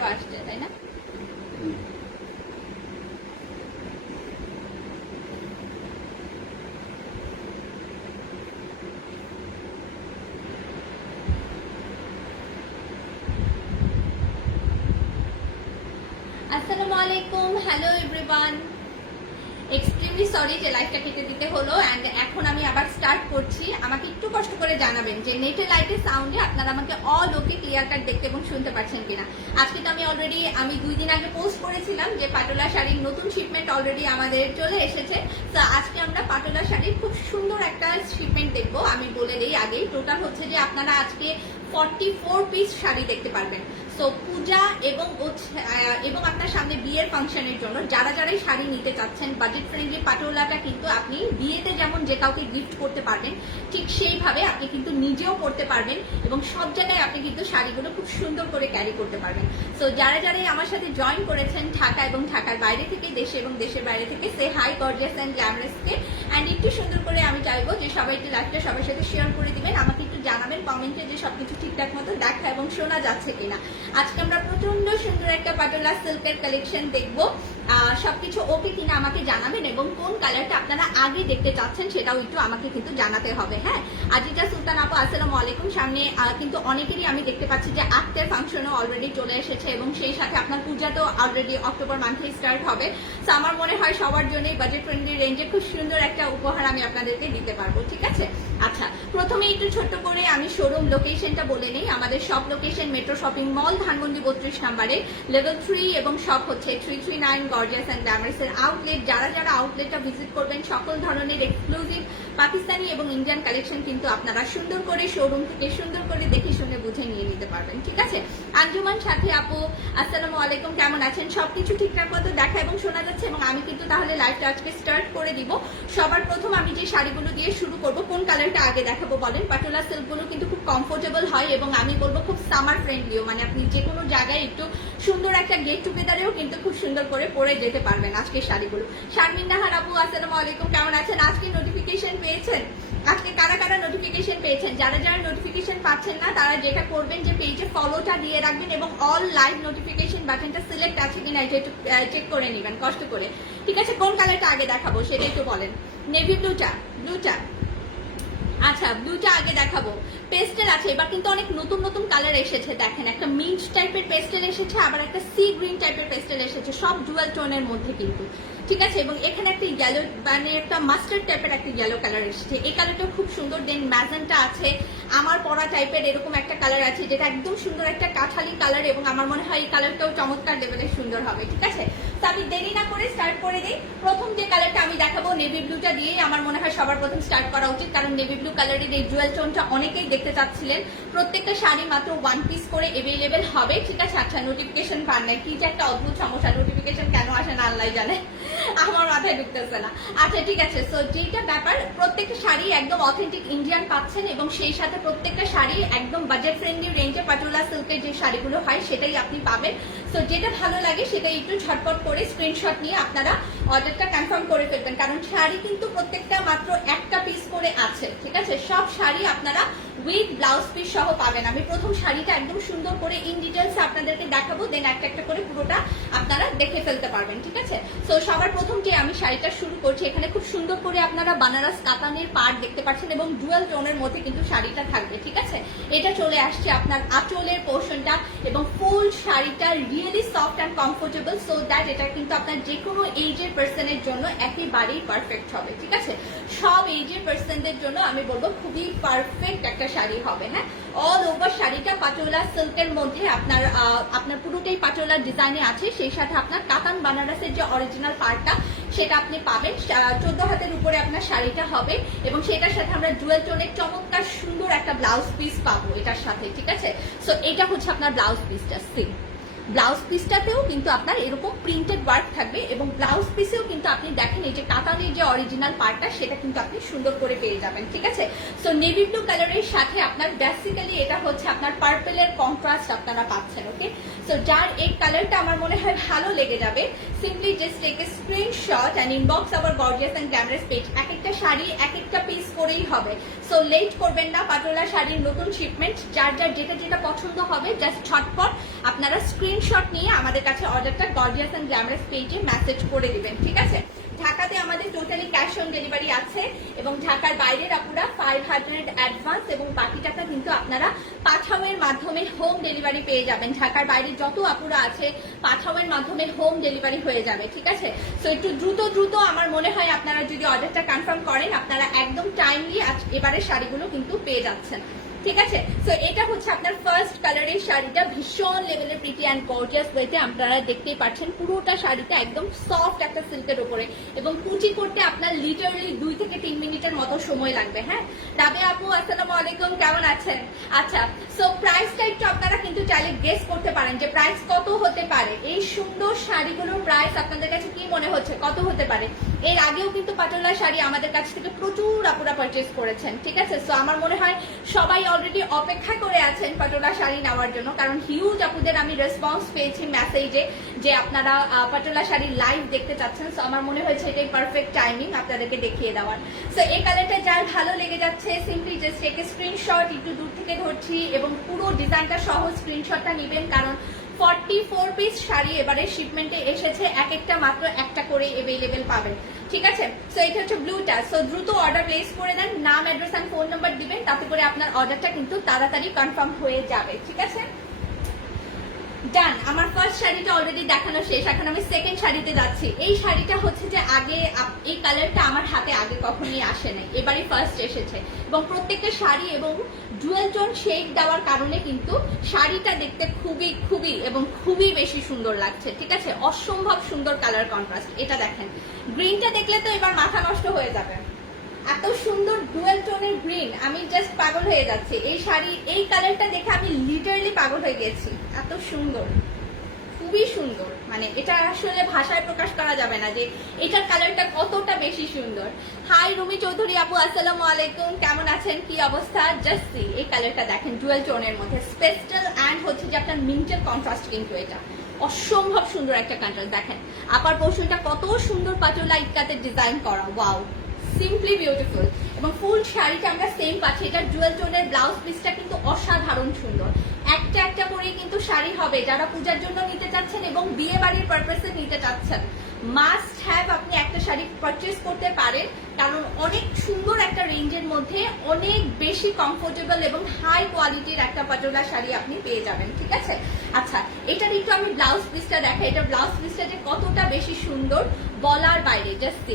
শেডও আসছে, তাই না? আসসালামু আলাইকুম, হ্যালো এভরিওয়ান। এক্সট্রিমলি সরি যে লাইভটা কেটে দিতে হলো, অ্যান্ড এখন আমি আবার স্টার্ট করছি। আমাকে একটু কষ্ট করে জানাবেন যে নেটের লাইটের সাউন্ডে আপনারা আমাকে অল ওকে ক্লিয়ার কাট দেখতে এবং শুনতে পাচ্ছেন কিনা। আজকে তো আমি 2 দিন আগে পোস্ট করেছিলাম যে পাটোলা শাড়ির নতুন শিপমেন্ট অলরেডি আমাদের চলে এসেছে। তো আজকে আমরা পাটোলা শাড়ির খুব সুন্দর একটা শিপমেন্ট দেখবো। আমি বলে দিই আগেই, টোটাল হচ্ছে যে আপনারা আজকে 44 পিস শাড়ি দেখতে পারবেন। সো পূজা এবং আপনার সামনে বিয়ের ফাংশনের জন্য যারাই শাড়ি নিতে চাচ্ছেন, বাজেট ফ্রেন্ডলি পাটোলাটা কিন্তু আপনি বিয়েতে যেমন যে কাউকে গিফট করতে পারবেন, ঠিক সেইভাবে আপনি কিন্তু নিজেও পরতে পারবেন এবং সব জায়গায় আপনি কিন্তু শাড়িগুলো খুব সুন্দর করে ক্যারি করতে পারবেন। সো যারাই আমার সাথে জয়েন করেছেন ঢাকা এবং ঢাকার বাইরে থেকে, দেশে এবং দেশের বাইরে থেকে, সে হাই গর্জিয়াস অ্যান্ড গ্ল্যামারাসকে। অ্যান্ড একটু সুন্দর করে আমি চাইবো যে সবাই একটু লাইভটা সবার সাথে শেয়ার করে দিবেন, আমাকে একটু জানাবেন কমেন্টে যে সবকিছু ঠিকঠাক মতো দেখা এবং শোনা যাচ্ছে কিনা। আজকে আমরা প্রচন্ড সুন্দর একটা পাটোলা সিল্কের কালেকশন দেখবো। সবকিছু ওকে কিনা আমাকে জানাবেন এবং কোন কালারটা আপনারা আগে দেখতে চাচ্ছেন সেটাও একটু আমাকে কিন্তু জানাতে হবে। হ্যাঁ, আজিজা সুলতান আপু আসসালামু আলাইকুম। সামনে কিন্তু অনেকেরই আমি দেখতে পাচ্ছি যে আক্তের ফাংশনও অলরেডি চলে এসেছে এবং সেই সাথে আপনার পূজা তো অলরেডি অক্টোবর মান্থে স্টার্ট হবে। তো আমার মনে হয় সবার জন্যই বাজেট ফ্রেন্ডলি রেঞ্জে খুব সুন্দর একটা উপহার আমি আপনাদেরকে দিতে পারবো। ঠিক আছে, আচ্ছা প্রথমে একটু ছোট্ট করে আমি শোরুম লোকেশনটা বলে নিই। আমাদের সব location metro shopping mall Dhanmondi 32 নম্বরে, লেভেল 3 এবং শপ হচ্ছে 339 গর্জিয়াস অ্যান্ড গ্ল্যামারাসের আউটলেট। যারা আউটলেটটা ভিজিট করবেন সকল ধরনের এক্সক্লুসিভ পাকিস্তানি এবং ইন্ডিয়ান কালেকশন কিন্তু আপনারা সুন্দর করে শোরুম থেকে সুন্দর করে দেখে শুনে বুঝে নিয়ে নিতে পারবেন। ঠিক আছে, আঞ্জুমান সাথে আপু আসসালামু আলাইকুম, কেমন আছেন? সবকিছু ঠিকঠাক মতো দেখা এবং শোনা যাচ্ছে এবং আমি কিন্তু তাহলে লাইভটা আজকে স্টার্ট করে দিব। সবার প্রথম আমি যে শাড়িগুলো দিয়ে শুরু করব, কোন কালারটা আগে দেখাবো বলেন? পাটোলা সিল্কগুলো কিন্তু খুব কমফোর্টেবল হয় এবং আমি বলবো খুব সামার ফ্রেন্ডলিও, মানে আপনি যে কোনো জায়গায় একটু সুন্দর একটা গেট টুগেদারেও কিন্তু খুব সুন্দর করে পরে যেতে পারবেন আজকের শাড়িগুলো। শারমিন নাহার আপু আসসালামু আলাইকুম, কেমন আছেন? আজকে নোটিফিকেশন পেয়েছেন? আজকে কারা নোটিফিকেশন পেয়েছেন? যারা নোটিফিকেশন পাচ্ছেন না তারা যেটা করবেন যে পেজে ফলোটা দিয়ে রাখবেন এবং অল লাইভ নোটিফিকেশন বাটনটা সিলেক্ট আছে কিনা এটা একটু চেক করে নেবেন কষ্ট করে। ঠিক আছে, কোন কালারটা আগে দেখাবো সেটা একটু বলেন। নেভি ব্লুটা? আচ্ছা, ব্লুটা আগে দেখাবো। পেস্টেল আছে, এবার কিন্তু অনেক নতুন কালার এসেছে। দেখেন, একটা মিন্ট টাইপের পেস্টেল এসেছে, আবার একটা সি গ্রিন টাইপের পেস্টেল এসেছে, সব ডুয়াল টোনের মধ্যে কিন্তু। ঠিক আছে, এবং এখানে একটা ইয়েলো, মানে একটা মাস্টার্ড টাইপের একটা ইয়েলো কালার এসেছে, এই কালারটা খুব সুন্দর। দেন ম্যাজেন্টা আছে, আমার পরা টাইপের এরকম একটা কালার আছে যেটা একদম সুন্দর একটা কাঠালি কালার এবং আমার মনে হয় এই কালারটাও চমৎকার লেভেলের সুন্দর হবে। ঠিক আছে, তো আমি দেরি না করে স্টার্ট করে দিই। প্রথম যে কালারটা আমি দেখাবো নেভি ব্লুটা দিয়েই আমার মনে হয় সবার প্রথম স্টার্ট করা উচিত, কারণ নেভি ব্লু কালারের এই জুয়েল টোনটা অনেকেই দেখতে চাচ্ছিলেন। প্রত্যেকটা শাড়ি মাত্র 1 পিস করে এভেলেবেল হবে। ঠিক আছে, আচ্ছা নোটিফিকেশন পান নাই, কি যে একটা অদ্ভুত সমস্যা, নোটিফিকেশন কেন আসে না আল্লাহ জানে, আমার মাথায় ঢুকতেছে না। আচ্ছা ঠিক আছে, সো যেটা ব্যাপার, প্রত্যেকটা শাড়ি একদম অথেন্টিক ইন্ডিয়ান পাচ্ছেন এবং সেই সাথে প্রত্যেকটা শাড়ি একদম বাজেট ফ্রেন্ডলি রেঞ্জে পাটোলা সিল্কের যে শাড়িগুলো হয় সেটাই আপনি পাবেন। সো যেটা ভালো লাগে সেটাই একটু ঝটপট করে স্ক্রিনশট নিয়ে আপনারা অর্ডারটা কনফার্ম করে ফেলবেন, কারণ শাড়ি কিন্তু প্রত্যেকটা মাত্র একটা পিস করে আছে। ঠিক আছে, সব শাড়ি আপনারা উইথ ব্লাউজ পিস সহ পাবেন। আমি প্রথম শাড়িটা একদম সুন্দর করে ইন ডিটেলস আপনাদেরকে দেখাবো, দেন একটা করে পুরোটা আপনারা দেখে ফেলতে পারবেন। ঠিক আছে, সো সবার প্রথম যে আমি শাড়িটা শুরু করছি, এখানে খুব সুন্দর করে আপনারা বানারস কাতানের পাড় দেখতে পাচ্ছেন এবং ডুয়াল টোনের মধ্যে কিন্তু শাড়িটা থাকবে। ঠিক আছে, এটা চলে আসছে আপনার আঁচলের পোর্শনটা এবং ফুল শাড়িটা really soft and comfortable, so that এটা কিন্তু আপনার যে কোনো এইজের পার্সনের জন্য একেবারেই পারফেক্ট হবে। ঠিক আছে, সব এইজের পার্সনদের জন্য আমি বলবো খুবই পারফেক্ট একটা শাড়ি হবে। হ্যাঁ, অল ওভার শাড়িটা পাটোলা সিল্কের মধ্যে আপনার পুরোটাই পাটোলা ডিজাইনে আছে, সেই সাথে আপনার কাতান বানারসের যে অরিজিনাল পার্টটা সেটা আপনি পাবেন। 14 হাতের উপরে আপনার শাড়িটা হবে এবং সেটার সাথে আমরা ডুয়েল টোনের চমৎকার সুন্দর একটা ব্লাউজ পিস পাবো এটার সাথে। ঠিক আছে, সো এটা হচ্ছে আপনার ব্লাউজ পিসটা। সেম ব্লাউজ পিসটাতেও কিন্তু আপনার এরকম প্রিন্টেড ওয়ার্ক থাকবে এবং ব্লাউজ পিসেও কিন্তু আপনি দেখেন এই যে কাতানের যে অরিজিনাল পার্টটা সেটা কিন্তু আপনি সুন্দর করে পেয়ে যাবেন। ঠিক আছে, সো নেভি ব্লু কালারের সাথে আপনার বেসিক্যালি এটা হচ্ছে আপনার পার্পেলের কন্ট্রাস্ট আপনারা পাচ্ছেন। ওকে, সো যার এই কালারটা আমার মনে হয় ভালো লেগে যাবে, simply just take a screenshot and inbox our gorgeous and glamorous page. এক একটা শাড়ি এক একটা পিস করে করেই হবে। সো লেট করবেন না, পাটোলা শাড়ির নতুন শিপমেন্ট যার যার যেটা যেটা পছন্দ হবে জাস্ট ঝটপট আপনারা স্ক্রিনশট নিয়ে আমাদের কাছে অর্ডারটা গর্জিয়াস এন্ড গ্ল্যামারাস পেজে মেসেজ করে দিবেন, ঠিক আছে? ঢাকাতে আমাদের টোটালি ক্যাশ অন ডেলিভারি আছে এবং ঢাকার বাইরের আপুরা 500 অ্যাডভান্স এবং বাকি টাকা কিন্তু আপনারা পাঠাওয়ের মাধ্যমে হোম ডেলিভারি পেয়ে যাবেন। ঢাকার বাইরে যত আপুরা আছে পাঠাওয়ের মাধ্যমে হোম ডেলিভারি হয়ে যাবে, ঠিক আছে? সো একটু দ্রুত আমার মনে হয় আপনারা যদি অর্ডারটা কনফার্ম করেন আপনারা একদম টাইমলি এবারের শাড়িগুলো কিন্তু পেয়ে যাচ্ছেন, ঠিক আছে? সো এটা হচ্ছে আপনার ফার্স্ট কালারের শাড়িটা, ভীষণ লেভেলের প্রিটি অ্যান্ড গর্জিয়াস ওয়েতে আপনারা দেখতেই পাচ্ছেন। পুরোটা শাড়িটা একদম সফট একটা সিল্কের উপরে এবং কুচি করতে আপনার লিটারালি 2 থেকে 3 মিনিটের মতো সময় লাগবে। হ্যাঁ, রাবে আপু আসসালামু আলাইকুম, কেমন আছেন? আচ্ছা, সো প্রাইসটা একটু আপনারা কিন্তু চাইলে গেস করতে পারেন যে প্রাইস কত হতে পারে। এই সুন্দর শাড়িগুলোর প্রাইস আপনাদের কাছে কি মনে হচ্ছে কত হতে পারে? এর আগেও কিন্তু পাটোলা শাড়ি আমাদের কাছ থেকে প্রচুর আপুরা পারচেজ করেছেন, ঠিক আছে? সো আমার মনে হয় সবাই অলরেডি অপেক্ষা করে আছেন পাটোলা শাড়ি নেওয়ার জন্য, কারণ হিউজ আপুদের আমি রেসপন্স পেয়েছি মেসেজে যে আপনারা পাটোলা শাড়ি লাইভ দেখতে চাচ্ছেন। সো আমার মনে হয়েছে এটাই পারফেক্ট টাইমিং আপনাদেরকে দেখিয়ে দেওয়ার। সো এই কালারটা যার ভালো লেগে যাচ্ছে simply just take a screenshot, একটু দূর থেকে ধরছি এবং পুরো ডিজাইনটা সহ স্ক্রিনশটটা নেবেন, কারণ 44 পিস শাড়ি এবারে শিপমেন্টে এসেছে, এক একটা মাত্র একটা করে অ্যাভেলেবেল পাবেন, ঠিক আছে? সো এটা হচ্ছে ব্লুটা। সো দ্রুত অর্ডার প্লেস করে দেন, নাম অ্যাড্রেস এন্ড ফোন নাম্বার দিবেন, তাতে করে আপনার অর্ডারটা কিন্তু তাড়াতাড়ি কনফার্ম হয়ে যাবে, ঠিক আছে? ডান। আমার ফার্স্ট শাড়িটা অলরেডি দেখানো শেষ, এখন আমি সেকেন্ড শাড়িতে যাচ্ছি। এই শাড়িটা হচ্ছে যে আগে এই কালারটা আমার হাতে আগে কখনোই আসে নাই, এবারই ফার্স্ট এসেছে এবং প্রত্যেকটা শাড়ি এবং ডুয়েল টোন শেড দেওয়ার কারণে কিন্তু শাড়িটা দেখতে খুবই বেশি সুন্দর লাগছে, ঠিক আছে? অসম্ভব সুন্দর কালার কন্ট্রাস্ট। এটা দেখেন, গ্রিনটা দেখলে তো এবার মাথা নষ্ট হয়ে যাবে, এত সুন্দর ডুয়েল টোনের গ্রিন, আমি জাস্ট পাগল হয়ে যাচ্ছি। এই শাড়ি এই কালারটা দেখে আমি লিটারালি পাগল হয়ে গেছি, এত সুন্দর, খুবই সুন্দর। মানে এটা আসলে ভাষায় প্রকাশ করা যাবে না যে এটার কালারটা কতটা বেশি সুন্দর। হাই রুমি চৌধুরী আপু আসসালামু আলাইকুম, কেমন আছেন, কি অবস্থা? জাস্ট সি এই কালারটা দেখেন, ডুয়েল টোনের মধ্যে স্পেশাল অ্যান্ড হচ্ছে যে আপনার মিন্টের কন্ট্রাস্ট, কিন্তু এটা অসম্ভব সুন্দর একটা কন্ট্রাস্ট। দেখেন আপার পোর্শনটা কত সুন্দর পাটোলা ইটকাতে ডিজাইন করা, ওয়াও, সিম্পলি বিউটিফুল। এবং ফুল শাড়িটা আমরা সেম পাচ্ছি, এটা ডুয়েল টোনের ব্লাউজ পিসটা কিন্তু অসাধারণ সুন্দর। একটা একটা করেই কিন্তু শাড়ি হবে, যারা পূজার জন্য নিতে চাচ্ছেন এবং বিয়ে বাড়ির পারপাসে নিতে চাচ্ছেন মাস্ট হ্যাভ আপনি একটা শাড়ি পারচেজ করতে পারেন, কারণ অনেক সুন্দর একটা রেঞ্জের মধ্যে অনেক বেশি কমফোর্টেবল এবং হাই কোয়ালিটির একটা পাটোলা শাড়ি আপনি পেয়ে যাবেন, ঠিক আছে? আচ্ছা, এটার একটু আমি ব্লাউজ পিসটা দেখাই, এটা ব্লাউজ পিসটা যে কতটা বেশি সুন্দর বলার বাইরে। জাস্ট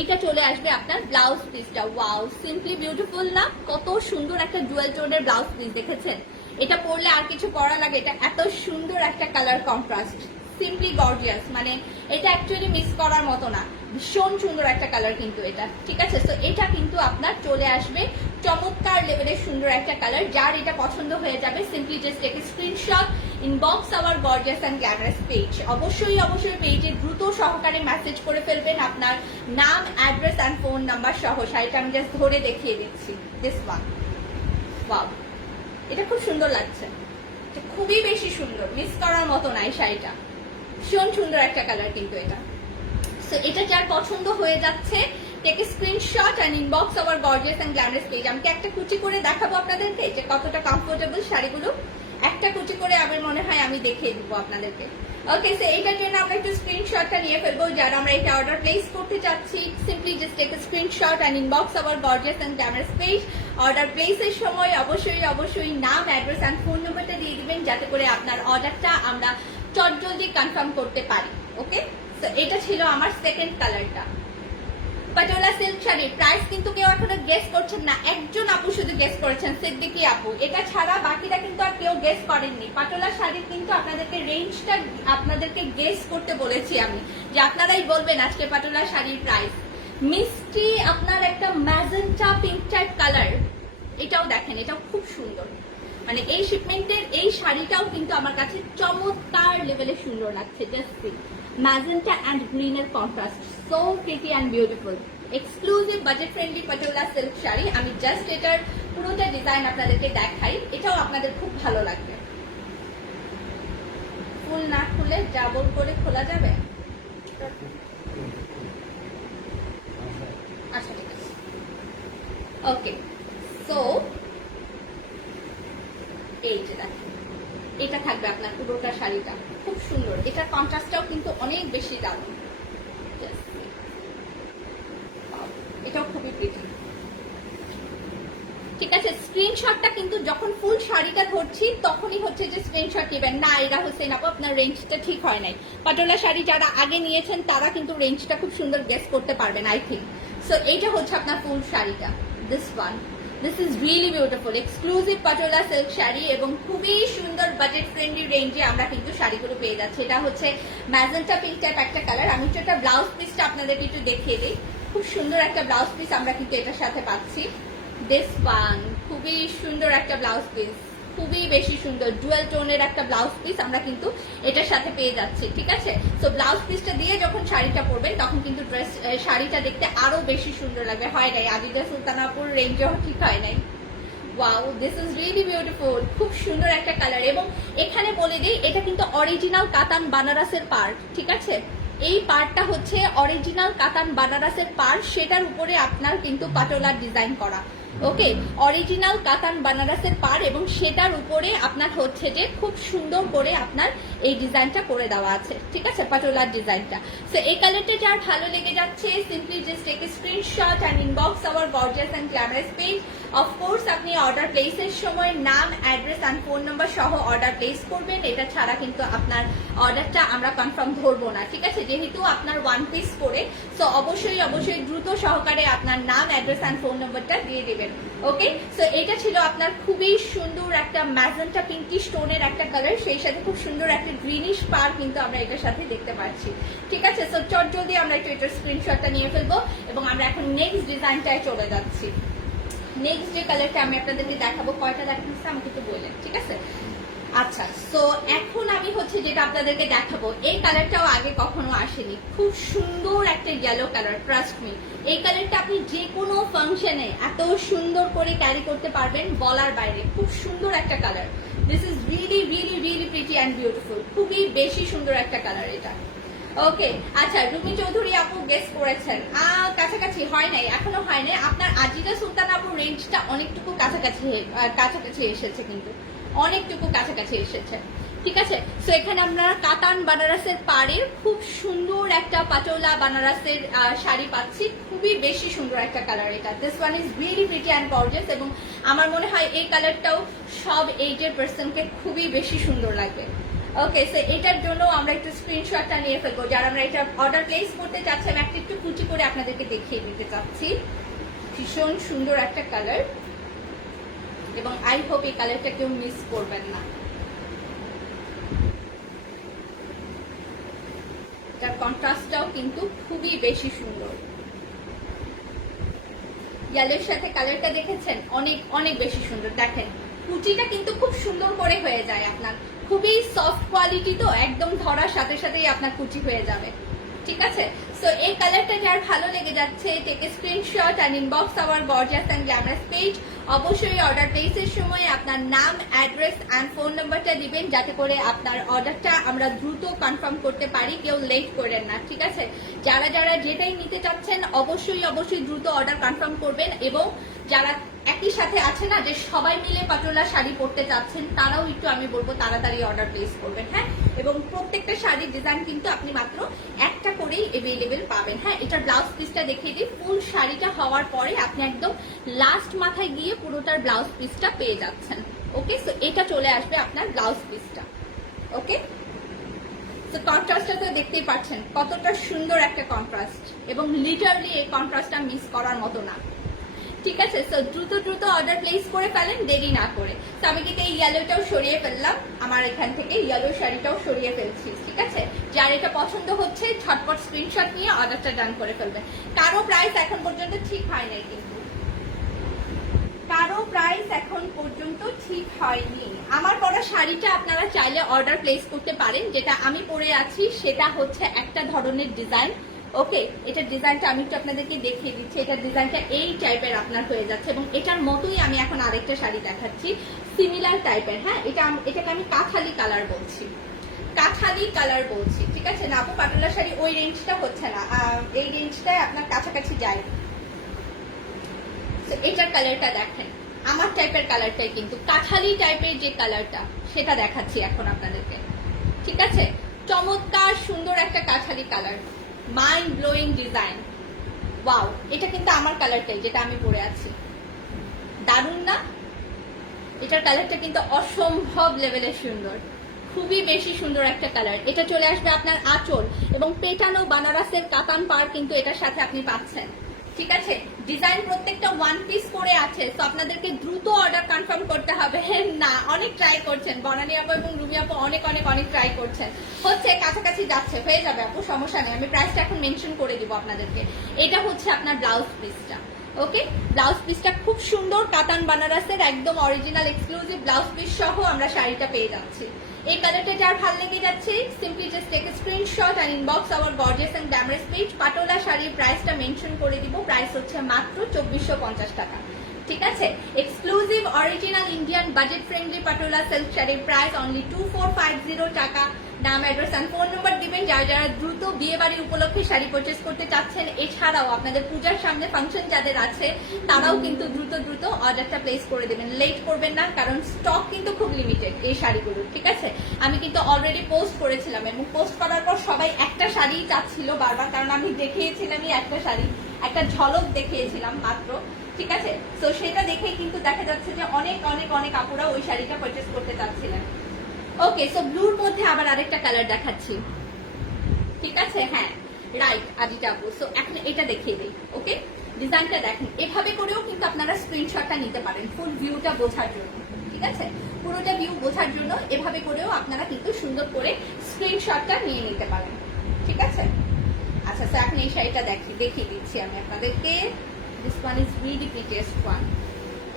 এটা চলে আসবে আপনার ব্লাউজ পিসটা, ওয়াও, সিম্পলি বিউটিফুল না? কত সুন্দর একটা ডুয়েল টোনের ব্লাউজ পিস, দেখেছেন? এটা পরলে আর কিছু পরা লাগে, এটা এত সুন্দর একটা কালার কন্ট্রাস্ট, সিম্পলি গর্জিয়াস। মানে এটা অ্যাকচুয়ালি মিস করার মতো না, ভীষণ সুন্দর একটা কালার কিন্তু এটা, ঠিক আছে? তো এটা কিন্তু আপনার চলে আসবে চমৎকার লেভেলের সুন্দর একটা কালার। যার এটা পছন্দ হয়ে যাবে simply just take screenshot, inbox our gorgeous and glamorous page. অবশ্যই পেজে দ্রুত সহকারে মেসেজ করে ফেলবেন আপনার নাম, অ্যাড্রেস এন্ড ফোন নাম্বার সহ। শাড়িটা আমি জাস্ট ধরে দেখিয়ে দিচ্ছি, দিস ওয়ান, ওয়াও, এটা খুব সুন্দর লাগছে, খুবই বেশি সুন্দর, মিস করার মতো না। এই শাড়িটা ভীষণ সুন্দর একটা কালার কিন্তু এটা। সো এটা যার পছন্দ হয়ে যাচ্ছে take a screenshot and inbox our gorgeous and glamorous page. আমি একটা কুচি করে দেখাবো আপনাদেরকে যে কতটা কমফোর্টেবল শাড়িগুলো, একটা কুচি করে আমার মনে হয় আমি দেখিয়ে দিব আপনাদেরকে। ওকে, সো এইটার জন্য আমরা একটু স্ক্রিনশটটা নিয়ে ফেলবো। যারা আমরা এটা অর্ডার প্লেস করতে চাচ্ছি simply just take a screenshot and inbox our gorgeous and glamorous page. Order প্লেসের সময় অবশ্যই নাম, অ্যাড্রেস এন্ড ফোন নাম্বারটা দিয়ে দিবেন, যাতে করে আপনার অর্ডারটা আমরা চটজলদি কনফার্ম করতে পারি। ওকে, তো এটা ছিল আমার সেকেন্ড কালারটা, পাটোলা সিল্ক শাড়ি। প্রাইস কিন্তু কেউ এখনো গেস করছেন না, একজন আপু শুধু গেস করেছেন, সিদ্দিকি আপু। এটা ছাড়া বাকিরা কিন্তু আর কেউ গেস করেননি। পাটোলা শাড়ির কিন্তু আপনাদেরকে রেঞ্জটা আপনাদেরকে গেস করতে বলেছি আমি, যে আপনারাই বলবেন আজকে পাটোলা শাড়ির প্রাইস। মিষ্টি আপনার একটা ম্যাজেন্টা পিঙ্ক টাইপ কালার, এটাও দেখেন, এটাও খুব সুন্দর। মানে এই শিপমেন্টের এই শাড়িটাও কিন্তু আমার কাছে চমৎকার লেভেলে সুন্দর লাগছে। জাস্ট ম্যাজেন্টা অ্যান্ড গ্রিনের contrast, so pretty and beautiful. Exclusive budget friendly patola silk sari. আমি জাস্ট এটার পুরোটা ডিজাইন আপনাদেরকে দেখাই, এটাও আপনাদের খুব ভালো লাগবে। ফুল না খুলে ডাবল করে খোলা যাবে। আচ্ছা, ঠিক আছে, ওকে, সো এই যে দেখেন, এটা থাকবে আপনার পুরোটা শাড়িটা, খুব সুন্দর। এটার কন্ট্রাস্টটাও কিন্তু অনেক বেশি দারুণ। এটাও খুবই প্রিটি। ঠিক আছে, স্ক্রিনশটটা কিন্তু যখন ফুল শাড়িটা ধরছি তখনই হচ্ছে যে স্ক্রিনশট নেবেন না। এরা হোসেন আপু আপনার রেঞ্জটা ঠিক হয় নাই। পাটোলা শাড়ি যারা আগে নিয়েছেন তারা কিন্তু রেঞ্জটা খুব সুন্দর গেস করতে পারবেন আই থিঙ্ক। সো এইটা হচ্ছে আপনার ফুল শাড়িটা, this one. This is really beautiful, exclusive patola silk sari এবং খুবই সুন্দর বাজেট ফ্রেন্ডলি রেঞ্জে আমরা কিন্তু শাড়িগুলো পেয়ে যাচ্ছি। এটা হচ্ছে ম্যাজেন্টা পিঙ্ক টাইপ একটা কালার। আমি একটু একটা ব্লাউজ পিসটা আপনাদেরকে একটু দেখিয়ে দিই। খুব সুন্দর একটা ব্লাউজ পিস আমরা কিন্তু এটার সাথে পাচ্ছি। দিস ওয়ান খুবই সুন্দর একটা ব্লাউজ পিস, খুবই বেশি সুন্দর ডুয়াল টোনের একটা ব্লাউজ পিস আমরা কিন্তু এটার সাথে পেয়ে যাচ্ছি। ঠিক আছে, তো ব্লাউজ পিসটা দিয়ে যখন শাড়িটা পরবেন তখন কিন্তু শাড়িটা দেখতে আরো বেশি সুন্দর লাগবে। হয় নাই আজিজা সুলতানাপুর রেঞ্জও ঠিক হয় নাই। Wow, this is really beautiful, খুব সুন্দর একটা কালার। এবং এখানে বলে দিই এটা কিন্তু অরিজিনাল কাতান বানারসের পার্ট। ঠিক আছে, এই পার্টটা হচ্ছে অরিজিনাল কাতান বানারসের পার্ট, সেটার উপরে আপনার কিন্তু পাটোলার ডিজাইন করা। ওকে, অরিজিনাল কাতান বানারসের পার এবং সেটার উপরে আপনার হচ্ছে যে খুব সুন্দর করে আপনার এই ডিজাইনটা করে দেওয়া আছে। ঠিক আছে, পাটোলার ডিজাইনটা। সো এই কালারটা যার ভালো লেগে যাচ্ছে simply just take a screenshot and inbox our gorgeous and glamorous page. Of course আপনি অর্ডার প্লেসের সময় নাম, অ্যাড্রেস অ্যান্ড ফোন নাম্বার সহ অর্ডার প্লেস করবেন। এটা ছাড়া কিন্তু আপনার অর্ডারটা আমরা কনফার্ম ধরবো না। ঠিক আছে, যেহেতু আপনার ওয়ান পিস করে, সো অবশ্যই অবশ্যই দ্রুত সহকারে আপনার নাম, অ্যাড্রেস অ্যান্ড ফোন নাম্বারটা দিয়ে দেবেন। ওকে, সো এটা ছিল আপনার খুবই সুন্দর একটা ম্যাজেন্টা পিঙ্কি স্টোনের একটা কালার, সেই সাথে খুব সুন্দর একটা গ্রিনিশ পার কিন্তু আমরা এটার সাথে দেখতে পাচ্ছি। ঠিক আছে, সো চট জলদি আমরা একটু এটার স্ক্রিনশটটা নিয়ে ফেলবো এবং আমরা এখন নেক্সট ডিজাইনটায় চলে যাচ্ছি। নেক্সট যে কালারটা আমি আপনাদেরকে দেখাবো, কয়টা দেখাচ্ছি আমাকে একটু বললেন। ঠিক আছে, আচ্ছা, সো এখন আমি হচ্ছে যেটা আপনাদেরকে দেখাবো, এই কালারটাও আগে কখনো আসেনি। খুব সুন্দর একটা ইয়েলো কালার, ট্রাস্ট মি। এই কালারটা আপনি যে কোনো ফাংশনে এত সুন্দর করে ক্যারি করতে পারবেন বলার বাইরে। খুব সুন্দর একটা colour, this is really really really pretty and beautiful. খুবই বেশি সুন্দর একটা কালার এটা। ওকে, আচ্ছা, রুমি চৌধুরী আপু গেস করেছেন, কাছাকাছি হয় নাই, এখনো হয় নাই। আপনার আজিজা সুলতান আপুর রেঞ্জটা অনেকটুকু কাছাকাছি কাছাকাছি এসেছে, কিন্তু অনেকটুকু কাছাকাছি এসেছে। ঠিক আছে, সো এখানে আমরা কাতান বানারসের পাড়ের খুব সুন্দর একটা পাটোলা বানারসের শাড়ি পাচ্ছি। খুবই বেশি সুন্দর একটা কালার এটা। This one is really pretty and gorgeous এবং আমার মনে হয় এই কালারটাও সব এইজের পার্সনকে খুবই বেশি সুন্দর লাগবে। ওকে, সো এটার জন্য আমরা একটু স্ক্রিনশটটা নিয়ে ফেলবো। যারা আমরা এটা অর্ডার প্লেস করতে চাচ্ছি, আমি একটু কুচি করে আপনাদেরকে দেখিয়ে দিতে চাচ্ছি। ভীষণ সুন্দর একটা কালার এবং আই হোপ এই কালারটা কেউ মিস করবেন না। এটার কন্ট্রাস্টটাও কিন্তু খুবই বেশি সুন্দর। ইয়েলোর সাথে কালারটা দেখেছেন, অনেক অনেক বেশি সুন্দর। দেখেন কুচিটা কিন্তু খুব সুন্দর করে হয়ে যায় আপনার, খুবই সফট কোয়ালিটি, তো একদম ধরার সাথে সাথেই আপনার কুচি হয়ে যাবে। ঠিক আছে, সো এই কালারটা যার ভালো লেগে যাচ্ছে take a screenshot and inbox our gorgeous and glamorous page. অবশ্যই অর্ডার প্লেসের সময় আপনার নাম, অ্যাড্রেস অ্যান্ড ফোন নাম্বারটা দিবেন, যাতে করে আপনার অর্ডারটা আমরা দ্রুত কনফার্ম করতে পারি, কেউ লেট করেন না। ঠিক আছে, যারা যারা যেটাই নিতে চাচ্ছেন অবশ্যই অবশ্যই দ্রুত অর্ডার কনফার্ম করবেন। এবং যারা একই সাথে আছে না যে সবাই মিলে পাটোলা শাড়ি পরতে চাচ্ছেন, তারাও একটু আমি বলবো তাড়াতাড়ি অর্ডার প্লেস করবেন। হ্যাঁ, এবং প্রত্যেকটা শাড়ির ডিজাইন কিন্তু আপনি মাত্র একটা করেই এভেলেবেল পাবেন। হ্যাঁ, এটার ব্লাউজ পিসটা দেখিয়ে দিই। ফুল শাড়িটা হওয়ার পরে আপনি একদম লাস্ট মাথায় গিয়ে পুরোটার ব্লাউজ পিসটা পেয়ে যাচ্ছেন। ওকে, সো এটা চলে আসবে আপনার ব্লাউজ পিসটা। ওকে, তো কন্ট্রাস্টটা তো দেখতেই পাচ্ছেন কতটা সুন্দর একটা কন্ট্রাস্ট, এবং লিটারলি এই কন্ট্রাস্টটা মিস করার মতো না। ঠিক আছে, সো দ্রুত দ্রুত অর্ডার প্লেস করে ফেলেন দেরি না করে। তো আমি কিন্তু এই ইয়েলোটাও সরিয়ে ফেললাম, আমার এখান থেকে ইয়েলো শাড়িটাও সরিয়ে ফেলছি। ঠিক আছে, যার এটা পছন্দ হচ্ছে ঝটপট স্ক্রিনশট নিয়ে অর্ডারটা ডান করে ফেলবেন। কারো প্রাইস এখন পর্যন্ত ঠিক হয় নাই, কিন্তু কারো প্রাইস এখন পর্যন্ত ঠিক হয়নি। আমার পরা শাড়িটা আপনারা চাইলে অর্ডার প্লেস করতে পারেন। যেটা আমি পরে আছি সেটা হচ্ছে একটা ধরনের ডিজাইন। ওকে, এটার ডিজাইনটা আমি একটু আপনাদেরকে দেখিয়ে দিচ্ছি। এটার ডিজাইনটা এই টাইপের আপনার হয়ে যাচ্ছে এবং এটার মতোই আমি এখন আরেকটা শাড়ি দেখাচ্ছি সিমিলার টাইপের। হ্যাঁ, এটাকে আমি কাঁঠালি কালার বলছি, কাঁঠালি কালার বলছি। ঠিক আছে, না আপু পাটোলা শাড়ি ওই রেঞ্জটা হচ্ছে না, এই রেঞ্জটাই আপনার কাছাকাছি যায়। তো এটার কালারটা দেখেন, আমার টাইপের কালারটাই, কিন্তু কাঠালি টাইপের যে কালারটা সেটা দেখাচ্ছি এখন আপনাদেরকে। ঠিক আছে, চমৎকার সুন্দর একটা কাঠালি colour, mind blowing design. Wow, এটা কিন্তু আমার কালারটাই, যেটা আমি পরে আছি। দারুণ না? এটার কালারটা কিন্তু অসম্ভব লেভেলের সুন্দর, খুবই বেশি সুন্দর একটা কালার। এটা চলে আসবে আপনার আঁচল এবং পেটানো বানারসের কাতান পার কিন্তু এটার সাথে আপনি পাচ্ছেন। ঠিক আছে, ডিজাইন প্রত্যেকটা ওয়ান পিস করে আছে, তো আপনাদেরকে দ্রুত অর্ডার কনফার্ম করতে হবে। না, অনেক ট্রাই করছেন, বনানী আপু এবং রুমি আপু অনেক অনেক অনেক ট্রাই করছেন, হচ্ছে কাছাকাছি যাচ্ছে, হয়ে যাবে আপু, সমস্যা নেই। আমি প্রাইসটা এখন মেনশন করে দিব আপনাদেরকে। এটা হচ্ছে আপনার ব্লাউজ পিসটা। ওকে, ব্লাউজ পিসটা খুব সুন্দর কাতান বানারসের একদম অরিজিনাল এক্সক্লুসিভ ব্লাউজ পিস সহ আমরা শাড়িটা পেয়ে যাচ্ছি। এই কালারটা যার ভালো লেগে যাচ্ছে, simply just take a screenshot and inbox our gorgeous and glamorous page. Patola শাড়ির প্রাইসটা মেনশন করে দিব, প্রাইস হচ্ছে মাত্র 2450 টাকা। ঠিক আছে, exclusive original Indian budget friendly patola silk শাড়ির প্রাইস অনলি 2450 টাকা। নাম, অ্যাড্রেস এন্ড ফোন নাম্বার দিবেন যারা যারা দ্রুত বিয়ে বাড়ি উপলক্ষে শাড়ি পারচেজ করতে চাচ্ছেন। এছাড়াও আপনাদের পূজার সামনে ফাংশন যাদের আছে তারাও কিন্তু দ্রুত দ্রুত অর্ডারটা প্লেস করে দেবেন, লেট করবেন না, কারণ স্টক কিন্তু খুব লিমিটেড এই শাড়িগুলোর। ঠিক আছে, আমি কিন্তু অলরেডি পোস্ট করেছিলাম এবং পোস্ট করার পর সবাই একটা শাড়ি চাচ্ছিল বারবার, কারণ আমি দেখিয়েছিলামই একটা শাড়ি, একটা ঝলক দেখিয়েছিলাম মাত্র। ঠিক আছে, তো সেটা দেখেই কিন্তু দেখা যাচ্ছে যে অনেক অনেক অনেক আপুরা ওই শাড়িটা পারচেজ করতে চাচ্ছিলেন। ওকে, সো ব্লুর মধ্যে আবার আরেকটা কালার দেখাচ্ছি। ঠিক আছে, হ্যাঁ রাইট আজিটা আপু। সো এখন এটা দেখিয়ে দিই। ওকে, ডিজাইনটা দেখেন, এভাবে করেও কিন্তু আপনারা স্ক্রিনশটটা নিতে পারেন ফুল ভিউটা বোঝার জন্য। ঠিক আছে, পুরোটা ভিউ বোঝার জন্য এভাবে করেও আপনারা কিন্তু সুন্দর করে স্ক্রিনশটটা নিয়ে নিতে পারেন। ঠিক আছে, আচ্ছা, সো এখন এই শাড়িটা দেখিয়ে দিচ্ছি আমি আপনাদেরকে। This one is really prettiest one.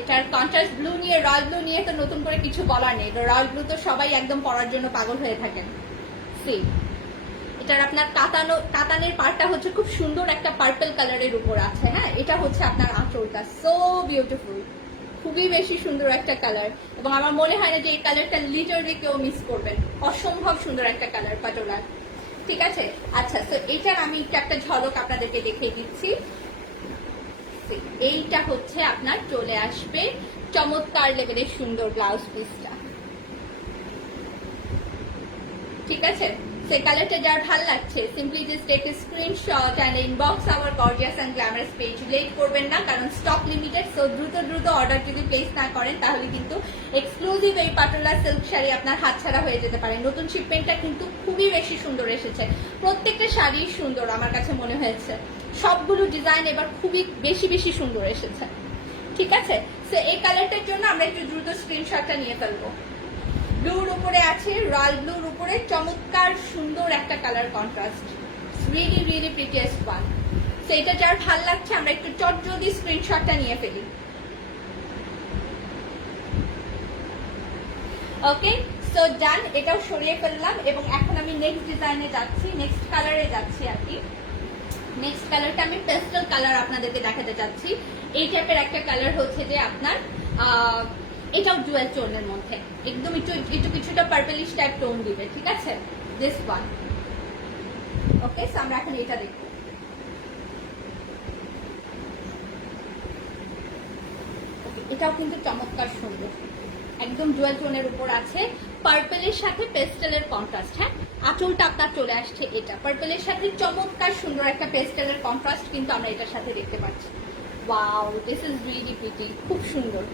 এটার কন্ট্রাস্ট ব্লু নিয়ে, রয়্যাল ব্লু নিয়ে তো নতুন করে কিছু বলার নেই, রয়্যাল ব্লু তো সবাই একদম পরার জন্য পাগল হয়ে থাকেন। সি, এটার আপনার কাতানের পার্টটা হচ্ছে খুব সুন্দর একটা পার্পল কালারের উপর আছে। হ্যাঁ, এটা হচ্ছে আপনার আঁচলটা, সো বিউটিফুল, খুবই বেশি সুন্দর একটা কালার, এবং আমার মনে হয় না যে এই কালারটা লিটারলি কেউ মিস করবেন। অসম্ভব সুন্দর একটা কালার পাটোলার। ঠিক আছে, আচ্ছা, তো এইটার আমি একটা ঝলক আপনাদেরকে দেখিয়ে দিচ্ছি। এইটা হচ্ছে আপনার চলে আসবে চমৎকার লেভেলের সুন্দর ব্লাউজ পিসটা। ঠিক আছে, সেই কালারটা যার ভালো লাগছে simply just take a screenshot and inbox our gorgeous and glamorous page. Late করবেন না, কারণ স্টক লিমিটেড, সো দ্রুত দ্রুত অর্ডার যদি প্লেস না করেন তাহলে কিন্তু এক্সক্লুসিভ এই পাটোলা সিল্ক শাড়ি আপনার হাতছাড়া হয়ে যেতে পারে। নতুন শিপমেন্টটা কিন্তু খুবই বেশি সুন্দর এসেছে, প্রত্যেকটা শাড়ি সুন্দর আমার কাছে মনে হয়েছে, সবগুলো ডিজাইন এবার খুবই বেশি বেশি সুন্দর এসেছে। ঠিক আছে, সো এই কালারটার জন্য আমরা একটু দ্রুত স্ক্রিনশটটা নিয়ে ফেলবো। ব্লুর উপরে আছে, রয়্যাল ব্লুর উপরে চমৎকার সুন্দর একটা colour contrast, really really prettiest one. So এটা যার ভাল লাগছে আমরা একটু চটজলদি স্ক্রিনশটটা নিয়ে ফেলি। ওকে, সো ডান, এটাও সরিয়ে ফেললাম এবং এখন আমি নেক্সট ডিজাইনে যাচ্ছি, নেক্সট কালারে যাচ্ছি আর কি। নেক্সট কালারটা আমি পেস্টেল কালার আপনাদেরকে দেখাতে চাচ্ছি। এই টাইপের একটা কালার হচ্ছে যে আপনার এটাও ডুয়াল টোনের মধ্যে, একদম একটু কিছুটা পার্পলিশ টাইপ টোন দিবে। ঠিক আছে, দিস ওয়ান। ওকে, সো আমরা এখন এটা দেখব। এটাও কিন্তু চমৎকার সুন্দর, একদম ডুয়াল টোনের উপর আছে, পার্পলের সাথে পেস্টেলের কন্ট্রাস্ট। হ্যাঁ, আঁচলটা আপনার চলে আসছে, এটা পার্পলের সাথে চমৎকার সুন্দর একটা পেস্টেলের কন্ট্রাস্ট কিন্তু আমরা এটার সাথে দেখতে পাচ্ছি। Wow, this is really pretty, খুব সুন্দর।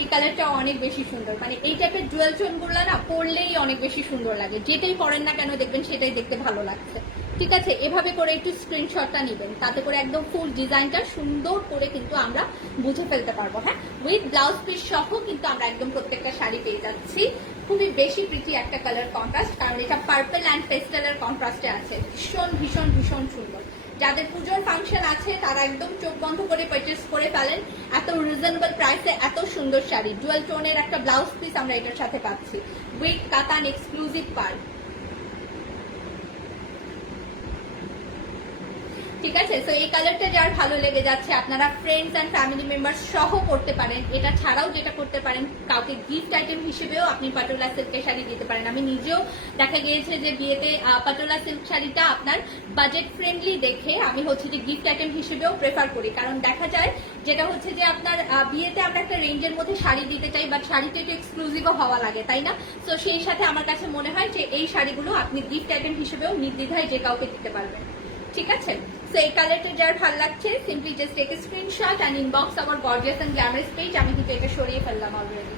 এই কালারটা অনেক বেশি সুন্দর, মানে এই টাইপের ডুয়াল টোন গুলো না পরলেই অনেক বেশি সুন্দর লাগে, যেটাই পরেন না কেন দেখবেন সেটাই দেখতে ভালো লাগছে। ঠিক আছে, এভাবে করে একটু স্ক্রিনশটটা নেবেন, তাতে করে একদম ফুল ডিজাইনটা সুন্দর করে কিন্তু আমরা বুঝে ফেলতে পারবো। হ্যাঁ, উইথ ব্লাউজ পিস সহ কিন্তু আমরা একদম প্রত্যেকটা শাড়ি পেয়ে যাচ্ছি। খুবই বেশি প্রিটি একটা কালার কন্ট্রাস্ট, কারণ এটা পার্পল অ্যান্ড পেস্টেলের কন্ট্রাস্টে আছে, ভীষণ ভীষণ ভীষণ সুন্দর। যাদের পুজোর ফাংশন আছে তারা একদম চোখ বন্ধ করে পারচেজ করে ফেলেন, এত রিজনেবল প্রাইসে এত সুন্দর শাড়ি। ডুয়াল টোনের একটা ব্লাউজ পিস আমরা এটার সাথে পাচ্ছি উইথ কাতান এক্সক্লুসিভ পার্ট। ঠিক আছে। তো এই কালারটা যার ভালো লেগে যাচ্ছে আপনারা ফ্রেন্ডস অ্যান্ড ফ্যামিলি মেম্বার সহ করতে পারেন। এটা ছাড়াও যেটা করতে পারেন, কাউকে গিফট আইটেম হিসেবেও আপনি পাটোলা সিল্কের শাড়ি দিতে পারেন। আমি নিজেও দেখা গিয়েছে যে বিয়েতে পাটোলা সিল্ক শাড়িটা আপনার বাজেট ফ্রেন্ডলি দেখে আমি হচ্ছে যে গিফট আইটেম হিসেবেও প্রেফার করি। কারণ দেখা যায় যেটা হচ্ছে যে আপনার বিয়েতে আমরা একটা রেঞ্জের মধ্যে শাড়ি দিতে চাই, বাট শাড়িটা একটু এক্সক্লুসিভও হওয়া লাগে, তাই না? তো সেই সাথে আমার কাছে মনে হয় যে এই শাড়িগুলো আপনি গিফট আইটেম হিসেবেও নির্দ্বিধায় যে কাউকে দিতে পারবেন। ঠিক আছে। সো এই কালারটা যার ভালো লাগছে simply just take a screenshot and inbox our gorgeous and glamorous page. আমি কিন্তু এটা সরিয়ে ফেললাম অলরেডি।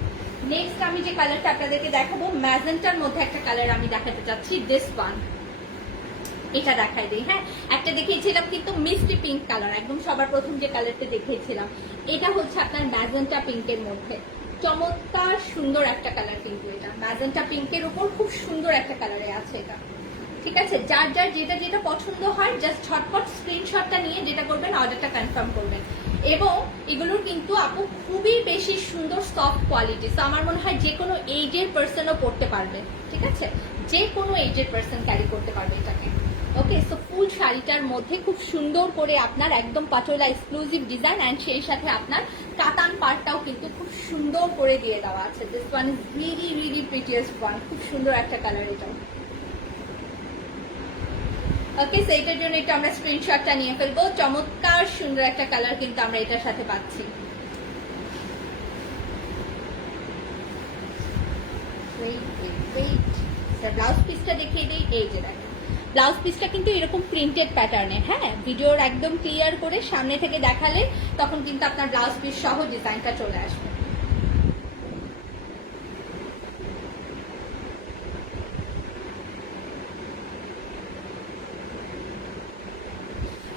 নেক্সট আমি যে কালারটা আপনাদেরকে দেখাবো, ম্যাজেন্টার মধ্যে একটা কালার আমি দেখাতে চাচ্ছি, দিস ওয়ান। এটা দেখাই দিই। হ্যাঁ, একটা দেখিয়েছিলাম কিন্তু মিষ্টি পিঙ্ক কালার, একদম সবার প্রথম যে কালারটা দেখিয়েছিলাম, এটা হচ্ছে আপনার ম্যাজেন্টা পিঙ্কের মধ্যে। চমৎকার সুন্দর একটা কালার কিন্তু এটা ম্যাজেন্টা পিঙ্কের উপর খুব সুন্দর একটা কালারে আছে এটা। ঠিক আছে, যার যার যেটা যেটা পছন্দ হয় জাস্ট ঝটপট স্ক্রিনশটটা নিয়ে যেটা করবেন অর্ডারটা কনফার্ম করবেন। এবং এগুলোর কিন্তু আপু খুবই বেশি সুন্দর সফট কোয়ালিটি। তো আমার মনে হয় যে কোনো এজের পার্সনও পড়তে পারবে। ঠিক আছে, যে কোনো এজের পার্সন ক্যারি করতে পারবে এটাকে। ওকে, সো ফুল শাড়িটার মধ্যে খুব সুন্দর করে আপনার একদম পাটোলা এক্সক্লুসিভ ডিজাইন অ্যান্ড সেই সাথে আপনার কাতান পার্টটাও কিন্তু খুব সুন্দর করে দিয়ে দেওয়া আছে। This one is really really prettiest one. খুব সুন্দর একটা কালার এটাও। ওকে, সো এটার জন্য একটু আমরা স্ক্রিনশটটা নিয়ে ফেলবো। চমৎকার সুন্দর একটা কালার কিন্তু আমরা এটার সাথে পাচ্ছি। ব্লাউজ পিসটা দেখিয়ে দিই। এই যে দেখেন ব্লাউজ পিসটা কিন্তু এরকম প্রিন্টেড প্যাটার্নে। হ্যাঁ, ভিডিওর একদম ক্লিয়ার করে সামনে থেকে দেখালে তখন কিন্তু আপনার ব্লাউজ পিস সহ ডিজাইনটা চলে আসবে।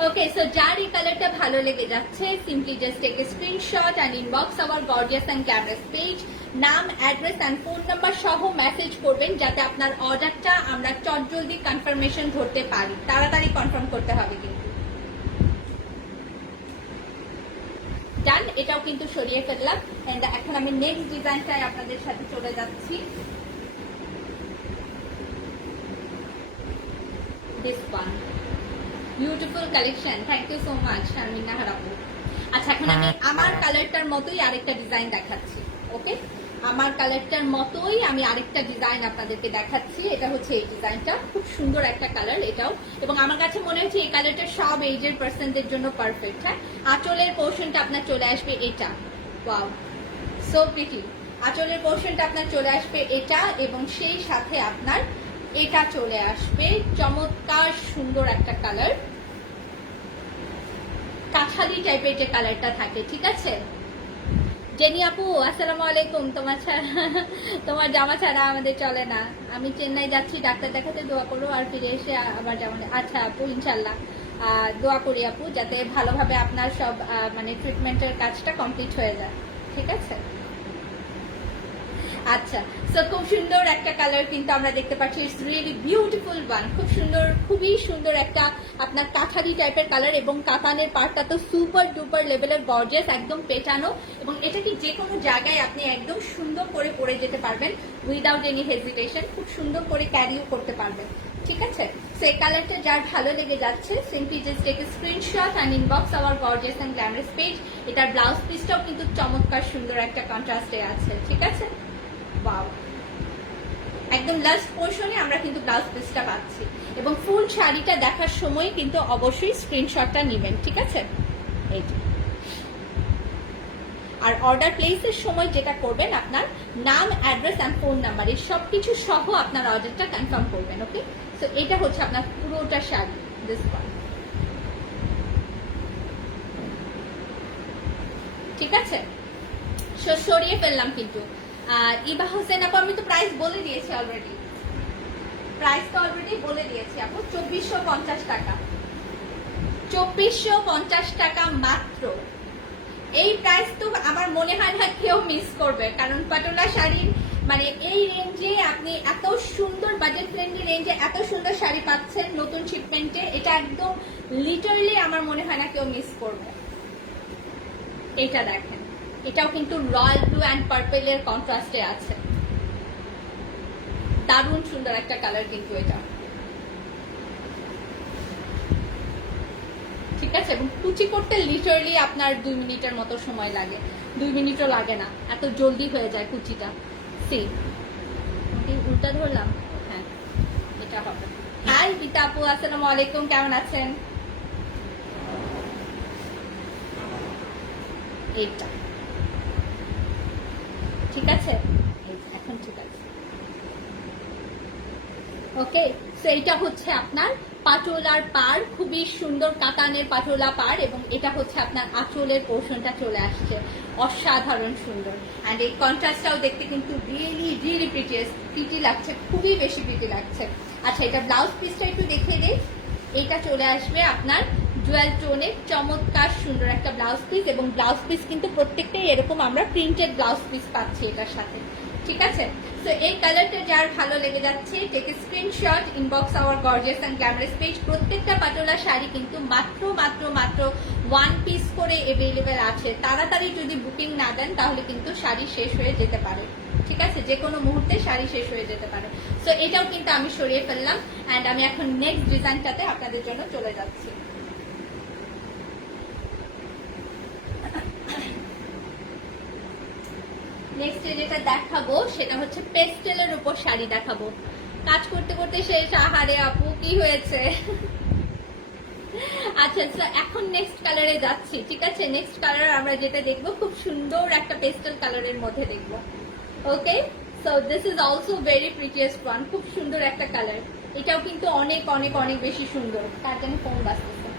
ওকে, সো যার এই কালারটা ভালো লেগে যাচ্ছে simply just take a screenshot and inbox our gorgeous and glamorous page. নাম, অ্যাড্রেস অ্যান্ড ফোন নাম্বার সহ মেসেজ করবেন যাতে আপনার অর্ডারটা আমরা চটজলদি কনফার্মেশন ধরতে পারি। তাড়াতাড়ি কনফার্ম করতে হবে কিন্তু। ডান, এটাও কিন্তু সরিয়ে ফেললাম। এন্ড এখন আমি নেক্সট ডিজাইনটায় আপনাদের সাথে চলে যাচ্ছি। This one beautiful collection. Thank you so much শারমিনা হারাপু। আচ্ছা, এখন আমি আমার কালারটার মতোই আরেকটা ডিজাইন দেখাচ্ছি। ওকে, আমার কালারটার মতোই আমি আরেকটা ডিজাইন আপনাদেরকে দেখাচ্ছি। এটা হচ্ছে এই ডিজাইনটা, খুব সুন্দর একটা কালার এটাও। এবং আমার কাছে মনে হচ্ছে এই কালারটা সব এজের পার্সনদের জন্য পারফেক্ট। হ্যাঁ, আঁচলের পোর্শনটা আপনার চলে আসবে এটা। Wow, so pretty. আঁচলের পোর্শনটা আপনার চলে আসবে এটা এবং সেই সাথে আপনার এটা চলে আসবে। চমৎকার সুন্দর একটা কালার, কাঁঠালি টাইপের যে কালারটা থাকে। ঠিক আছে, জেনি আপু আসসালামু আলাইকুম। তোমার জামা ছাড়া আমাদের চলে না। আমি চেন্নাই যাচ্ছি ডাক্তার দেখাতে, দোয়া করো আর ফিরে এসে আবার জামা। আচ্ছা আপু, ইনশাল্লাহ দোয়া করি আপু যাতে ভালোভাবে আপনার সব মানে ট্রিটমেন্টের কাজটা কমপ্লিট হয়ে যায়। ঠিক আছে, আচ্ছা। সো খুব সুন্দর একটা কালার কিন্তু আমরা দেখতে পাচ্ছি। It's really beautiful one. খুব সুন্দর, খুবই সুন্দর একটা আপনার কাঁঠালি টাইপের কালার এবং কাতানের পার্টটা তো সুপার ডুপার লেভেলের গর্জিয়াস, একদম পেটানো। এবং এটা কি যে কোনো জায়গায় আপনি একদম সুন্দর করে পরে যেতে পারবেন উইদাউট এনি হেজিটেশন। খুব সুন্দর করে ক্যারিও করতে পারবেন। ঠিক আছে, সেই কালারটা যার ভালো লেগে যাচ্ছে simply just take a screenshot and inbox our gorgeous and glamorous page. এটার ব্লাউজ পিসটাও কিন্তু চমৎকার সুন্দর একটা কন্ট্রাস্টে আছে। ঠিক আছে, একদম লাস্ট পোর্শনে আমরা কিন্তু ব্লাউজ পিসটা পাচ্ছি। এবং ফুল শাড়িটা দেখার সময় কিন্তু অবশ্যই স্ক্রিনশটটা নেবেন। ঠিক আছে, এই আর অর্ডার প্লেসের সময় যেটা করবেন আপনার নাম, অ্যাড্রেস অ্যান্ড ফোন নাম্বার এই সব কিছু সহ আপনার অর্ডারটা কনফার্ম করবেন। ওকে, সো এটা হচ্ছে আপনার পুরোটা শাড়ি। This one. ঠিক আছে, সরিয়ে ফেললাম কিন্তু। ইবা হোসেন আপু, আমি তো প্রাইস বলে দিয়েছি অলরেডি। প্রাইস তো অলরেডি বলে দিয়েছি আপু, 2450 টাকা। 2450 টাকা মাত্র। এই প্রাইস তো আমার মনে হয় না কেউ মিস করবে, কারণ পাটোলা শাড়ির মানে এই রেঞ্জে আপনি এত সুন্দর বাজেট ফ্রেন্ডলি রেঞ্জে এত সুন্দর শাড়ি পাচ্ছেন নতুন শিপমেন্টে। এটা একদম লিটারলি আমার মনে হয় না কেউ মিস করবে। এটা দেখেন, এটাও কিন্তু রয়্যাল ব্লু অ্যান্ড পার্পেলের কন্ট্রাস্টে আছে। দারুণ সুন্দর একটা কালার কিন্তু এটা। আছে, এবং কুচি করতে লিটারালি আপনার 2 মিনিটের মতো সময় লাগে, 2 মিনিটও লাগে না, এত জলদি হয়ে যায় কুচিটা। সি উল্টা ধরলাম, হ্যাঁ এটা হবে। হাই বিতা আপু, আসসালামু আলাইকুম, কেমন আছেন? এইটা ঠিক আছে, এখন ঠিক আছে। ওকে, সো এটা হচ্ছে আপনার পাটোলার পাড়, খুবই সুন্দর কাতানের পাটোলা পাড়, এবং এটা হচ্ছে আপনার আঁচলের পোর্শনটা চলে আসছে, অসাধারণ সুন্দর। অ্যান্ড এই কন্ট্রাস্টটাও দেখতে কিন্তু রিয়েলি রিয়েলি প্রিটি লাগছে, খুবই বেশি প্রিটি লাগছে। আচ্ছা, এটা ব্লাউজ পিসটা একটু দেখিয়ে দিই। এটা চলে আসবে আপনার জুয়েল টোনের চমৎকার সুন্দর একটা ব্লাউজ পিস, এবং ব্লাউজ পিস কিন্তু প্রত্যেকটাই এরকম আমরা প্রিন্টেড ব্লাউজ পিস পাচ্ছি এটার সাথে, ঠিক আছে। তো এই কালারটা যার ভালো লেগে যাচ্ছে, take a screenshot, inbox our gorgeous and glamorous page. প্রত্যেকটা পাটোলা শাড়ি কিন্তু মাত্র মাত্র মাত্র 1 পিস করে অ্যাভেলেবেল আছে। তাড়াতাড়ি যদি বুকিং না দেন তাহলে কিন্তু শাড়ি শেষ হয়ে যেতে পারে, ঠিক আছে, যে কোনো মুহূর্তে শাড়ি শেষ হয়ে যেতে পারে। সো এটাও কিন্তু আমি সরিয়ে ফেললাম, অ্যান্ড আমি এখন নেক্সট ডিজাইনটাতে আপনাদের জন্য চলে যাচ্ছি। নেক্সট যেটা দেখাবো সেটা হচ্ছে পেস্টেলের উপর শাড়ি দেখাবো। কাজ করতে করতে শেষ, আহারে আপু কি হয়েছে। আচ্ছা, এখন নেক্সট কালারে যাচ্ছি, ঠিক আছে। নেক্সট কালার আমরা যেটা দেখবো খুব সুন্দর একটা পেস্টেল কালারের মধ্যে দেখবো। Okay, so this is also very prettiest one, খুব সুন্দর একটা কালার। এটাও কিন্তু অনেক অনেক অনেক বেশি সুন্দর। তার জন্য ফোন বাজতেছে।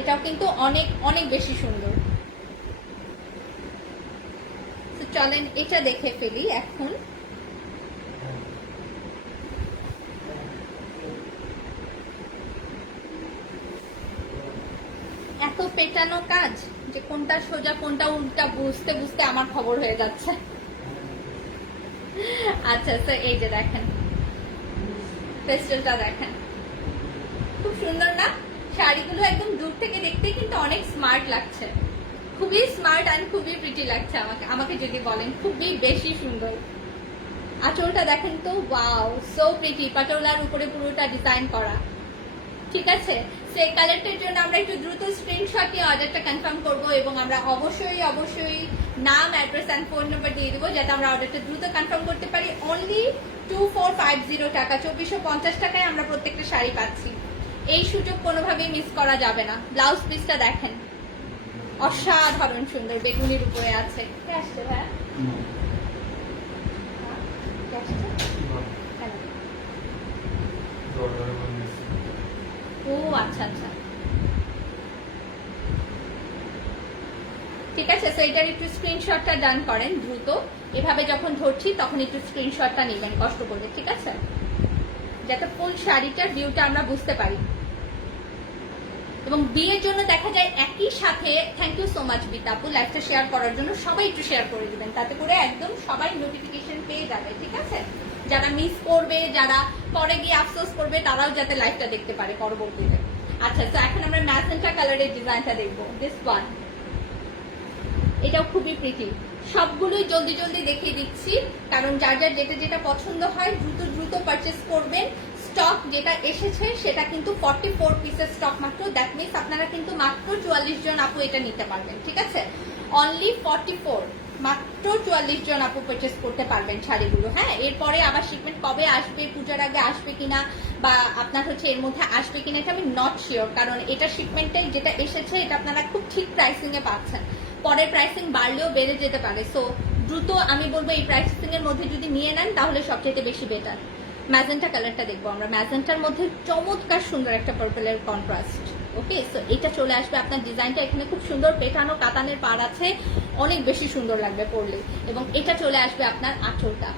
এটাও কিন্তু অনেক অনেক বেশি সুন্দর। চলেন এটা দেখে ফেলি এখন। এত পেটানো কাজ যে কোনটা সোজা কোনটা উল্টা বুঝতে বুঝতে আমার খবর হয়ে যাচ্ছে। আচ্ছা, তো এই যে দেখেন পেস্টেলটা, দেখেন খুব সুন্দর না? শাড়িগুলো একদম দূর থেকে দেখতে কিন্তু অনেক স্মার্ট লাগছে, খুবই স্মার্ট অ্যান্ড খুবই প্রিটি লাগছে আমাকে যদি বলেন, খুবই বেশি সুন্দর। আঁচলটা দেখেন তো, ওয়াও, সো প্রিটি, পাটোলার উপরে পুরোটা ডিজাইন করা, ঠিক আছে। সেই কালারটার জন্য আমরা একটু দ্রুত স্ক্রিনশট নিয়ে অর্ডারটা কনফার্ম করব, এবং আমরা অবশ্যই অবশ্যই নাম, অ্যাড্রেস অ্যান্ড ফোন নাম্বার দিয়ে দেবো যাতে আমরা অর্ডারটা দ্রুত কনফার্ম করতে পারি। অনলি 2450 টাকা, 2450 টাকায় আমরা প্রত্যেকটা শাড়ি পাচ্ছি। এই সুযোগ কোনোভাবেই মিস করা যাবে না। ব্লাউজ পিসটা দেখেন, অসাধারণ সুন্দর, বেগুনির উপরে আছে। কে আসছে ভাইয়া? ও আচ্ছা আচ্ছা, ঠিক আছে। সো এটার একটু স্ক্রিনশটটা ডান করেন দ্রুত। এভাবে যখন ধরছি তখন একটু স্ক্রিনশটটা নেবেন কষ্ট করে, ঠিক আছে, যাতে ফুল শাড়িটার ভিউটা আমরা বুঝতে পারি। এবং বিয়ের জন্য দেখা যায় একই সাথে, থ্যাংক ইউ সো মাচ বিতা আপু লাইভটা শেয়ার করার জন্য। সবাই একটু শেয়ার করে দিবেন, তাতে করে একদম সবাই নোটিফিকেশন পেয়ে যাবে, ঠিক আছে। যারা মিস করবে, যারা পরে গিয়ে আফসোস করবে, তারাও যাতে লাইভটা দেখতে পারে পরবর্তীতে। আচ্ছা, তো এখন আমরা ম্যাজেন্টা কালারের ডিজাইনটা দেখবো, দিস ওয়ান। এটাও খুবই প্রিটি। সবগুলোই জলদি জলদি দেখিয়ে দিচ্ছি, কারণ যার যার যেটা যেটা পছন্দ হয় দ্রুত দ্রুত পারচেস করবেন। স্টক যেটা এসেছে সেটা কিন্তু 44 পিসের স্টক মাত্র, দ্যাট মিনস আপনারা কিন্তু মাত্র 44 জন আপু এটা নিতে পারবেন, ঠিক আছে। অনলি 44, মাত্র 44 জন আপু পারচেস করতে পারবেন শাড়িগুলো। হ্যাঁ, এরপরে আবার শিপমেন্ট কবে আসবে, পূজার আগে আসবে কিনা, বা আপনার হচ্ছে এর মধ্যে আসবে কিনা, এটা আমি নট শিওর, কারণ এটা শিপমেন্টে যেটা এসেছে এটা আপনারা খুব ঠিক প্রাইসিং এ পাচ্ছেন। পরের প্রাইসিং বাড়লেও বেড়ে যেতে পারে, সো দ্রুত আমি বলবো এই প্রাইসিং এর মধ্যে যদি নিয়ে নেন তাহলে সবচেয়ে বেশি বেটার। ম্যাজেন্টা কালারটা দেখবো আমরা। ম্যাজেন্টার মধ্যে চমৎকার সুন্দর একটা পার্পলের কন্ট্রাস্ট। ওকে, সো এটা চলে আসবে আপনার ডিজাইনটা। এখানে খুব সুন্দর পেটানো কাতানের পাড় আছে, অনেক বেশি সুন্দর লাগবে পরলে। এবং এটা চলে আসবে আপনার আঁচলটা।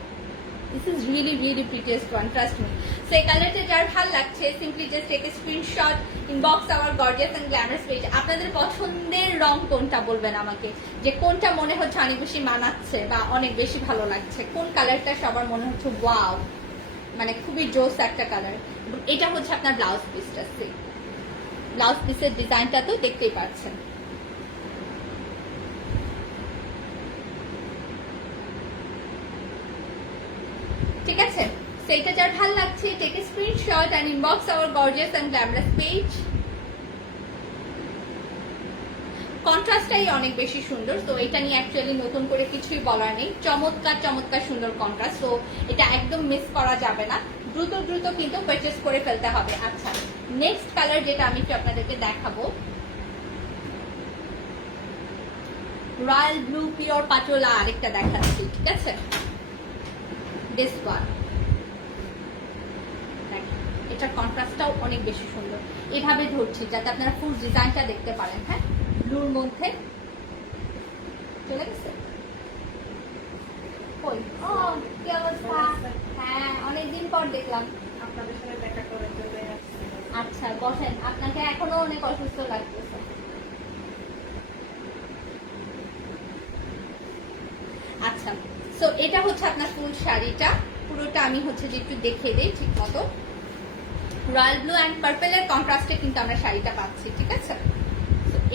This is really really prettiest one, trust me. So এই কালারটা যার ভাল লাগছে simply just take a screenshot, inbox our gorgeous and glamorous page. আপনাদের পছন্দের রং কোনটা বলবেন আমাকে, যে কোনটা মনে হচ্ছে অনেক বেশি মানাচ্ছে বা অনেক বেশি ভালো লাগছে, কোন কালারটা সবার মনে হচ্ছে ওয়াও, মানে খুবই জোস একটা কালার। এটা হচ্ছে আপনার ব্লাউজ পিসটা। ব্লাউজ পিসের ডিজাইনটা তো দেখতেই পাচ্ছেন। ঠিক আছে, এটা যার ভালো লাগছে, take a screenshot and inbox our gorgeous and glamorous page. কন্ট্রাস্টটাই অনেক বেশি সুন্দর, তো এটা নিয়ে অ্যাকচুয়ালি নতুন করে কিছুই বলার নেই। চমৎকার চমৎকার সুন্দর কন্ট্রাস্ট, তো এটা একদম মিস করা যাবে না, দ্রুত দ্রুত কিন্তু পারচেস করে ফেলতে হবে। আচ্ছা, নেক্সট কালার যেটা আমি একটু আপনাদেরকে দেখাবো, রয়্যাল ব্লু পিওর পাটোলা আরেকটা দেখাচ্ছি, ঠিক আছে? দিস ওয়ান, এটার কন্ট্রাস্টটাও অনেক বেশি সুন্দর। এভাবে ধরছি যাতে আপনারা ফুল ডিজাইনটা দেখতে পারেন। হ্যাঁ, ব্লুর মধ্যে চলে গেছে। কই ও কি অবস্থা? হ্যাঁ, অনেকদিন পর দেখলাম আপনাদের সাথে দেখা করে চলে আসছি। আচ্ছা বসেন, আপনাকে এখনো অনেক অসুস্থ লাগতেছে। আচ্ছা, সো এটা হচ্ছে আপনার ফুল শাড়িটা, পুরোটা আমি হচ্ছে যে একটু দেখিয়ে দিই ঠিক মতো। রয়্যাল ব্লু অ্যান্ড পার্পেলের কন্ট্রাস্টে কিন্তু আমরা শাড়িটা পাচ্ছি, ঠিক আছে?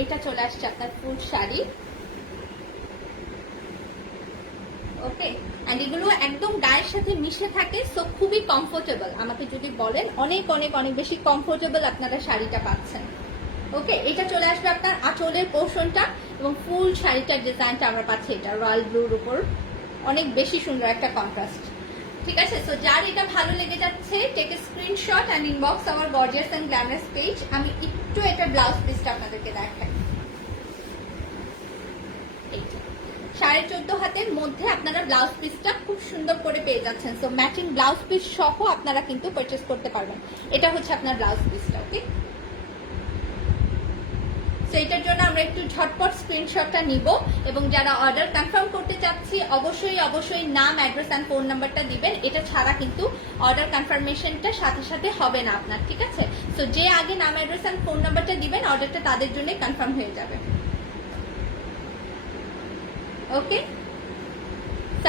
এটা চলে আসছে আপনার ফুল শাড়ি। ওকে, এন্ড এগুলো একদম গায়ের সাথে মিশে থাকে, সো খুবই কমফোর্টেবল। আমাকে যদি বলেন অনেক অনেক অনেক বেশি কমফোর্টেবল আপনারা শাড়িটা পাচ্ছেন। ওকে, এটা চলে আসবে আপনার আঁচলের পোর্শনটা, এবং ফুল শাড়িটার ডিজাইনটা আমরা পাচ্ছি এটা রয়্যাল ব্লুর উপর। অনেক বেশি সুন্দর একটা কন্ট্রাস্ট, ঠিক আছে? সো যার এটা ভালো লেগে যাচ্ছে, take a screenshot and inbox our gorgeous and glamorous page. আমি একটু এটা ব্লাউজ পিসটা আপনাদেরকে দেখাই। 14.5 হাতের মধ্যে আপনারা ব্লাউজ পিসটা খুব সুন্দর করে পেয়ে যাচ্ছেন। সো ম্যাচিং ব্লাউজ পিস সহ আপনারা কিন্তু পারচেস করতে পারবেন। এটা হচ্ছে আপনার ব্লাউজ পিসটা। ওকে, সো এটার জন্য আমরা একটু ঝটপট স্ক্রিনশটটা নিব, এবং যারা অর্ডার কনফার্ম করতে চাচ্ছি অবশ্যই অবশ্যই নাম, অ্যাড্রেস অ্যান্ড ফোন নাম্বারটা দিবেন। এটা ছাড়া কিন্তু অর্ডার কনফার্মেশনটা সাথে সাথে হবে না আপনার, ঠিক আছে? সো যে আগে নাম, অ্যাড্রেস অ্যান্ড ফোন নাম্বারটা দিবেন, অর্ডারটা তাদের জন্য কনফার্ম হয়ে যাবে। ওকে,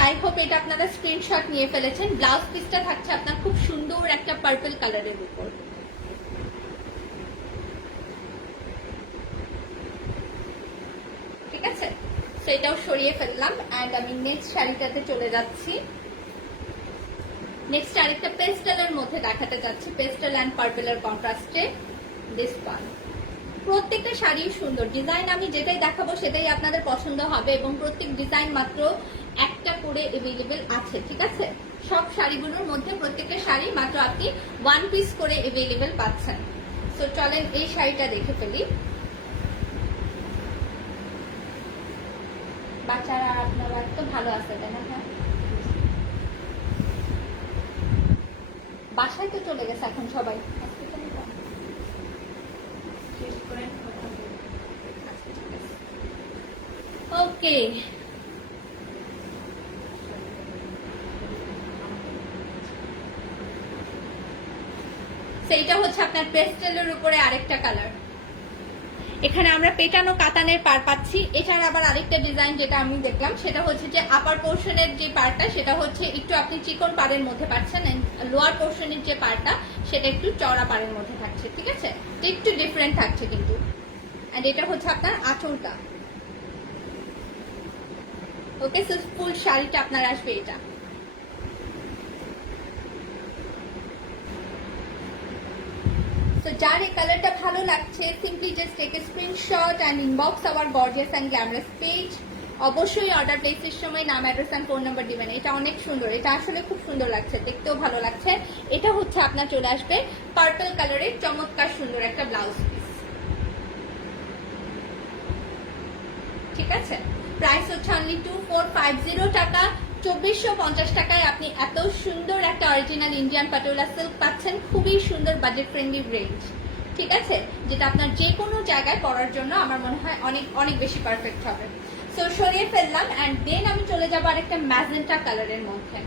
আই হোপ এটা আপনারা স্ক্রিনশট নিয়ে ফেলেছেন। ব্লাউজ পিসটা থাকছে আপনার খুব সুন্দর একটা পার্পল কালারের উপর। ঠিক আছে, সেটাও সরিয়ে ফেললাম, এন্ড আমি নেক্সট শাড়িটাতে চলে যাচ্ছি। নেক্সট আরেকটা পেস্টেলের মধ্যে দেখাতে যাচ্ছি, পেস্টেল অ্যান্ড পার্পলের কন্ট্রাস্টে। দিস ওয়ান, প্রত্যেকটা শাড়ি সুন্দর ডিজাইন, আমি যেটাই দেখাবো সেটাই আপনাদের পছন্দ হবে, এবং প্রত্যেক ডিজাইন মাত্র একটা করে এভেলেবেল আছে, ঠিক আছে? সব শাড়িগুলোর মধ্যে প্রত্যেকটা শাড়ি মাত্র আপনি 1 পিস করে এভেলেবেল পাচ্ছেন। সো চলেন এই শাড়িটা দেখে ফেলি। বাচ্চারা আপনারা তো ভালো আছে, তাই না? হ্যাঁ, বাসায় তো চলে গেছে এখন সবাই। ওকে, সেইটা হচ্ছে আপনার পেস্টেলের উপরে আরেকটা কালার। এখানে আমরা পেটানো কাতানের পার পাচ্ছি। এছাড়া আবার আরেকটা ডিজাইন যেটা আমি দেখলাম সেটা হচ্ছে যে আপার পোর্শনের যে পার্টটা সেটা হচ্ছে একটু আপনি চিকন পাড়ের মধ্যে পাচ্ছেন, লোয়ার পোর্শনের যে পার্টটা সেটা একটু চওড়া পাড়ের মধ্যে থাকছে, ঠিক আছে? একটু ডিফারেন্ট থাকছে কিন্তু। এন্ড এটা হচ্ছে আপনার আঁচলটা। ওকে, সো ফুল শাড়িটা আপনার আসবে এটা। তো যার এই কালারটা ভালো লাগছে, simply just take a screenshot and inbox our gorgeous and glamorous page. অবশ্যই অর্ডার প্লেসের সময় নাম, অ্যাড্রেস এন্ড ফোন নাম্বার দিবেন। এটা অনেক সুন্দর, এটা আসলে খুব সুন্দর লাগছে, দেখতেও ভালো লাগছে। এটা হচ্ছে আপনার চলে আসবে পার্পল কালারের চমৎকার সুন্দর একটা ব্লাউজ পিস, ঠিক আছে? প্রাইস হচ্ছে অনলি 2450 টাকা। 2450 টাকায় আপনি এত সুন্দর একটা অরিজিনাল ইন্ডিয়ান পাটোলা সিল্ক পাচ্ছেন, খুবই সুন্দর বাজেট ফ্রেন্ডলি রেঞ্জ, ঠিক আছে? যেটা আপনার যে কোনো জায়গায় পরার জন্য আমার মনে হয় অনেক অনেক বেশি পারফেক্ট হবে। সো সরিয়ে ফেললাম, অ্যান্ড দেন আমি চলে যাবো আরেকটা ম্যাজেন্টা কালারের মধ্যে,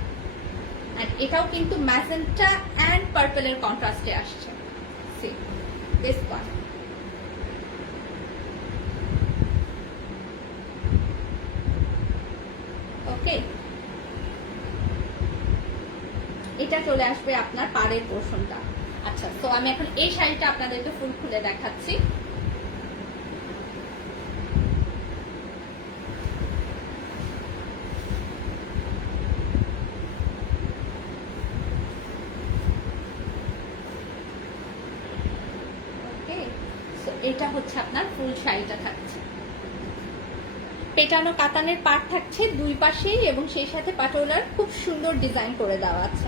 অ্যান্ড এটাও কিন্তু ম্যাজেন্টা অ্যান্ড পার্পলের কন্ট্রাস্টে আসছে। সি দিস ওয়ান, ওকে, এটা চলে আসবে আপনার পাড়ের পোর্শনটা। আচ্ছা, তো আমি এখন এই শাড়িটা আপনাদেরকে ফুল খুলে দেখাচ্ছি। এটা হচ্ছে আপনার ফুল শাড়িটা থাকছে, পেটানো কাতানের পাড় থাকছে দুই পাশেই এবং সেই সাথে পাটোলার খুব সুন্দর ডিজাইন করে দেওয়া আছে।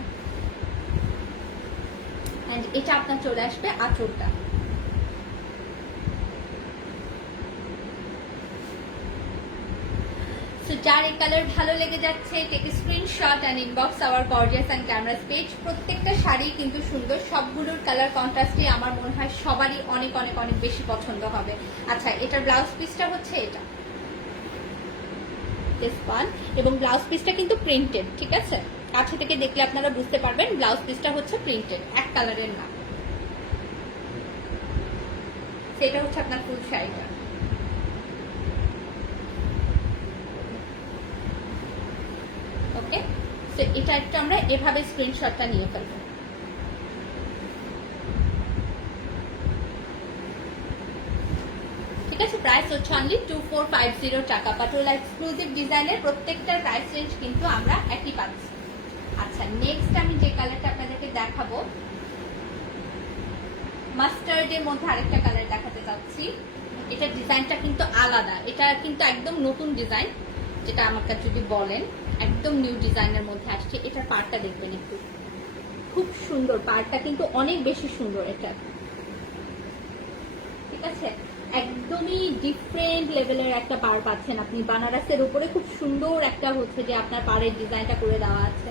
এন্ড এটা আপনার চলে আসবে আঁচলটা। যার এই কালার ভালো লেগে যাচ্ছে take screenshot and inbox our gorgeous and glamorous page. প্রত্যেকটা শাড়ি কিন্তু সুন্দর, সবগুলোর কালার কন্ট্রাস্টই আমার মনে হয় সবারই অনেক অনেক অনেক বেশি পছন্দ হবে। আচ্ছা, এটার ব্লাউজ পিসটা হচ্ছে এটা এবং ব্লাউজ পিসটা কিন্তু প্রিন্টেড, ঠিক আছে? কাছে থেকে দেখলে আপনারা বুঝতে পারবেন ব্লাউজ পিসটা হচ্ছে প্রিন্টেড, এক কালারের না। সেটা হচ্ছে আপনার ফুল শাড়িটা। ওকে, তো এটা একটা আমরা এভাবে স্ক্রিনশটটা নিয়ে ফেলবো। ঠিক আছে, প্রাইস হচ্ছে অনলি 2450 টাকা। পাটোলা এক্সক্লুসিভ ডিজাইনের প্রত্যেকটার প্রাইস রেঞ্জ কিন্তু আমরা একই পাচ্ছি। আচ্ছা, নেক্সট আমি যে কালারটা আপনাদেরকে দেখাবো, মাস্টার্ডের মধ্যে আরেকটা কালার দেখাতে চাচ্ছি। এটা ডিজাইনটা কিন্তু আলাদা, এটা কিন্তু একদম নতুন ডিজাইন, যেটা আমাকে যদি বলেন একদম নিউ ডিজাইনের মধ্যে আসছে। এটার পাড়টা দেখবেন একটু, খুব সুন্দর, পাড়টা কিন্তু অনেক বেশি সুন্দর এটা, ঠিক আছে? একদমই ডিফারেন্ট লেভেলের একটা পাড় পাচ্ছেন আপনি। বানারসের উপরে খুব সুন্দর একটা হচ্ছে যে আপনার পাড়ের ডিজাইনটা করে দেওয়া আছে,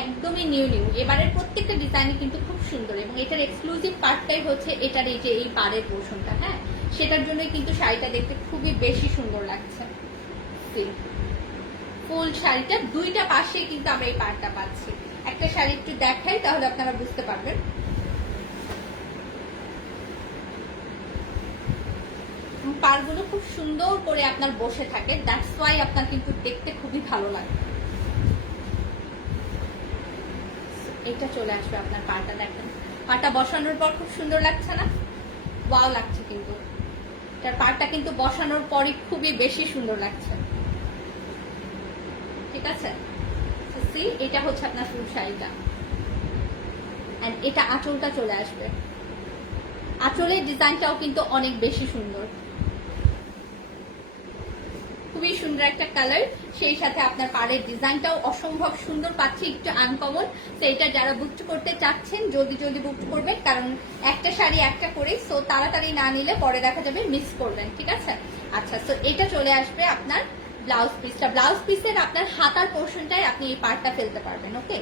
একদমই নিউ নিউ। এবারের প্রত্যেকটা ডিজাইনই কিন্তু খুব সুন্দর এবং এটার এক্সক্লুসিভ পার্টটাই হচ্ছে এটার এই যে এই পাড়ের পোর্শনটা, হ্যাঁ, সেটার জন্যই কিন্তু শাড়িটা দেখতে খুবই বেশি সুন্দর লাগছে। ফুল শাড়িটা দুইটা পাশে কিন্তু আমরা এই পাড়টা পাচ্ছি। একটা শাড়ি একটু দেখাই তাহলে আপনারা বুঝতে পারবেন। পাড়গুলো খুব সুন্দর করে আপনার বসে থাকে, দ্যাটস ওয়াই আপনার কিন্তু দেখতে খুবই ভালো লাগে। এটা চলে আসবে আপনার পাড়টা, দেখেন পাড়টা বসানোর পর খুব সুন্দর লাগছে না? ওয়াও লাগছে কিন্তু, এটার পাড়টা কিন্তু বসানোর পরই খুবই বেশি সুন্দর লাগছে, ঠিক আছে? এটা হচ্ছে আপনার ফুল শাড়িটা এন্ড এটা আঁচলটা চলে আসবে। আঁচলের ডিজাইনটাও কিন্তু অনেক বেশি সুন্দর, খুবই সুন্দর একটা কালার, সেই সাথে আপনার পাড়ের ডিজাইনটাও অসম্ভব সুন্দর পাচ্ছি, একটু আনকমন। তো এটা যারা বুক করতে চাচ্ছেন জলদি জলদি বুক করবেন, কারণ একটা শাড়ি একটা করে, সো তাড়াতাড়ি না নিলে পরে দেখা যাবে মিস করবেন, ঠিক আছে? আচ্ছা, তো এটা চলে আসবে আপনার ব্লাউজ পিসটা। ব্লাউজ পিসের আপনার হাতার পোর্শনটাই আপনি এই পার্টটা ফেলতে পারবেন। ওকে,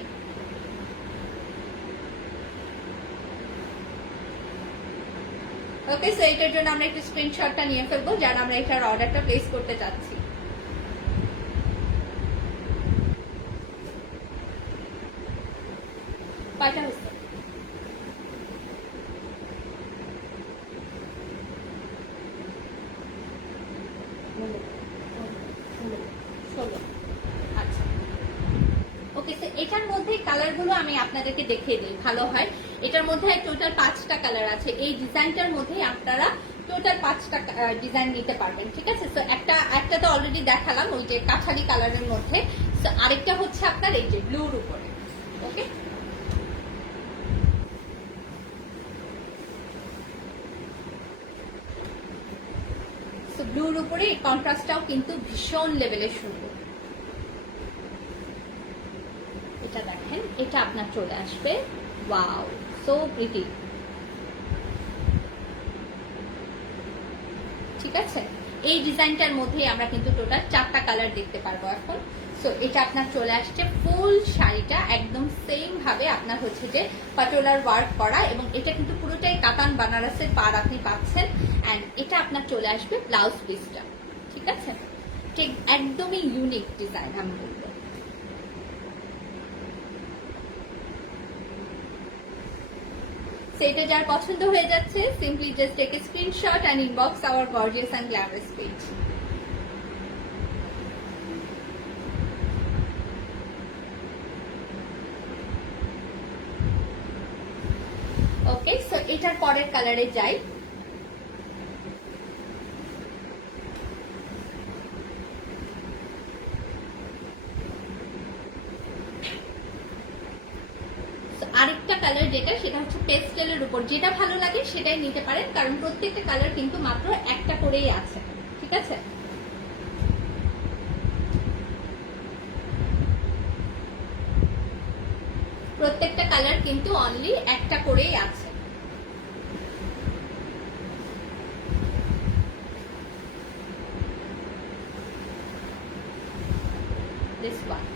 ওকে, সো এটার জন্য আমরা একটু স্ক্রিনশটটা নিয়ে ফেলবো যারা আমরা এটার অর্ডারটা প্লেস করতে চাচ্ছি। কয়টা হচ্ছে? আচ্ছা, ওকে, তো এটার মধ্যে কালারগুলো আমি আপনাদেরকে দেখিয়ে দিই, ভালো হয়। এটার মধ্যে টোটাল 5টা কালার আছে। এই ডিজাইনটার মধ্যে আপনারা টোটাল 5টা ডিজাইন নিতে পারবেন, ঠিক আছে? তো একটা তো অলরেডি দেখালাম, ওই যে কাঠালি কালারের মধ্যে। তো আরেকটা হচ্ছে আপনার এই যে ব্লুর উপরে। ওকে, তো ব্লুর উপরে এই কন্ট্রাস্টটাও কিন্তু ভীষণ লেভেলের সুন্দর। এটা দেখেন, এটা আপনার চলে আসবে, ওয়াও, সো প্রিটি, ঠিক আছে? এই ডিজাইনটার মধ্যে আমরা কিন্তু টোটাল 4টা কালার দেখতে পারবো এখন। সো এটা আপনার চলে আসছে ফুল শাড়িটা একদম সেম ভাবে আপনার হচ্ছে যে পাটোলার ওয়ার্ক করা, এবং এটা কিন্তু পুরোটাই কাতান বানারসের পাড় আপনি পাচ্ছেন। এন্ড এটা আপনার চলে আসবে ব্লাউজ পিসটা, ঠিক আছে? ঠিক একদমই ইউনিক ডিজাইন আমি বলবো। সেটা যার পছন্দ হয়ে যাচ্ছে, simply just take a screenshot and inbox our gorgeous and glamorous page. Okay, so এটার পরের কালারে যাই। আরেকটা কালার যেটা সেটা হচ্ছে পেস্টেলের উপর, যেটা ভালো লাগে সেটাই নিতে পারেন, কারণ প্রত্যেকটা কালার কিন্তু মাত্র একটা করেই আছে, ঠিক আছে। প্রত্যেকটা কালার কিন্তু অনলি একটা করেই আছে। This one.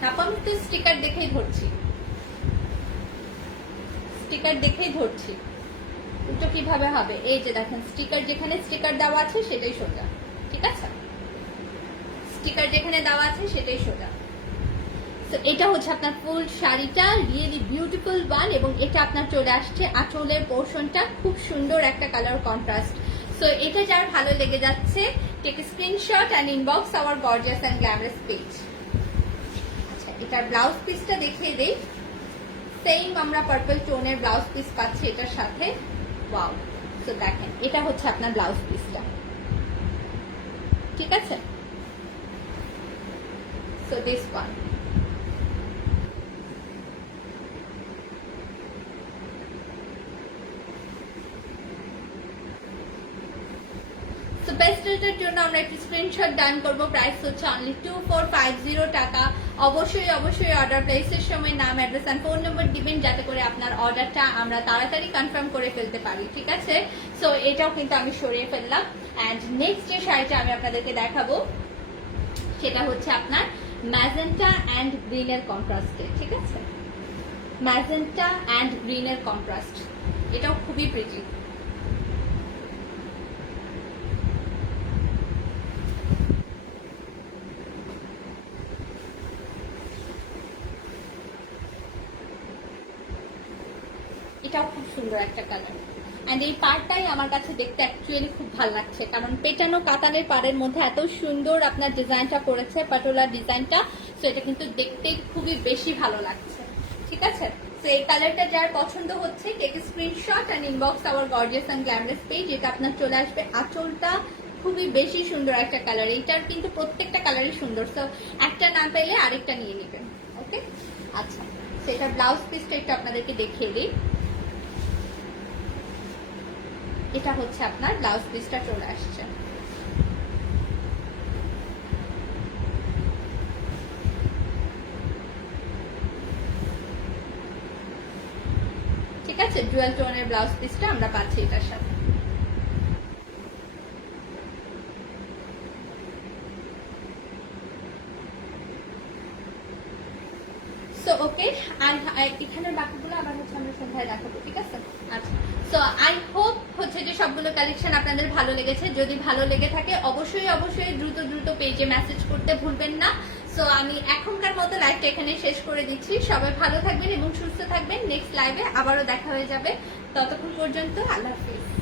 তারপর আমি তো স্টিকার দেখেই ধরছি, স্টিকার দেখেই ধরছি। উল্টো কিভাবে হবে, এই যে দেখেন স্টিকার, যেখানে স্টিকার দেওয়া আছে সেটাই সোজা, ঠিক আছে। স্টিকার যেখানে দেওয়া আছে সেটাই সোজা। তো এটা হচ্ছে আপনার ফুল শাড়িটা, রিয়েলি বিউটিফুল ওয়ান, এবং এটা আপনার চলে আসছে আঁচলের পোর্শনটা, খুব সুন্দর একটা কালার কন্ট্রাস্ট। সো এটা যার ভালো লেগে যাচ্ছে, take screenshot and inbox our gorgeous and glamorous page. আচ্ছা, এটার ব্লাউজ পিসটা দেখিয়ে দেই। সেম আমরা পার্পল টোনের ব্লাউজ পিস পাচ্ছি এটার সাথে। ওয়াও, সো দেখেন এটা হচ্ছে আপনার ব্লাউজ পিসটা, ঠিক আছে। সো দিস ওয়ান, পেস্টেলটার জন্য আমরা একটি স্ক্রিনশট ডান করবো। প্রাইস হচ্ছে অনলি 2450 টাকা। অবশ্যই অবশ্যই অর্ডার প্লেসের সময় নাম, অ্যাড্রেস এন্ড ফোন নম্বর দিবেন, যাতে করে আপনার অর্ডারটা আমরা তাড়াতাড়ি কনফার্ম করে ফেলতে পারি, ঠিক আছে। সো এটাও কিন্তু আমি সরিয়ে ফেললাম। অ্যান্ড নেক্সট যে শাড়িটা আমি আপনাদেরকে দেখাবো সেটা হচ্ছে আপনার ম্যাজেন্টা অ্যান্ড গ্রিনের কন্ট্রাস্টে, ঠিক আছে। ম্যাজেন্টা অ্যান্ড গ্রিনের কন্ট্রাস্ট, এটাও খুবই প্রিটি। এটাও খুব সুন্দর একটা কালার। অ্যান্ড এই পাড়টাই আমার কাছে দেখতে অ্যাকচুয়ালি খুব ভালো লাগছে, কারণ পেটানো কাতানের পাড়ের মধ্যে এত সুন্দর আপনার ডিজাইনটা করেছে, পাটোলার ডিজাইনটা। সো এটা কিন্তু দেখতে খুবই বেশি ভালো লাগছে, ঠিক আছে। সো এই কালারটা যার পছন্দ হচ্ছে, take screenshot and inbox our gorgeous and glamorous page. এটা আপনার চলে আসবে আঁচলটা, খুবই বেশি সুন্দর একটা কালার। এইটার কিন্তু প্রত্যেকটা কালারই সুন্দর, সো একটা না পেলে আরেকটা নিয়ে নেবেন, ওকে। আচ্ছা, সেটা ব্লাউজ পিসটা একটু আপনাদেরকে দেখিয়ে দিই। এটা হচ্ছে আপনার ব্লাউজ পিসটা চলে আসছে, ঠিক আছে। ডুয়াল টোনের ব্লাউজ পিসটা আমরা পাচ্ছি এটার সাথে। সো ওকে, আর এখানের বাকিগুলো আবার হচ্ছে আমরা সন্ধ্যায় দেখাবো, ঠিক আছে। আচ্ছা, সো আই হোপ হচ্ছে যে সবগুলো কালেকশন আপনাদের ভালো লেগেছে। যদি ভালো লেগে থাকে অবশ্যই অবশ্যই দ্রুত দ্রুত পেজে মেসেজ করতে ভুলবেন না। সো আমি এখনকার মতো লাইভটা এখানে শেষ করে দিচ্ছি। সবাই ভালো থাকবেন এবং সুস্থ থাকবেন। নেক্সট লাইভে আবারও দেখা হয়ে যাবে। ততক্ষণ পর্যন্ত আল্লাহ হাফিজ।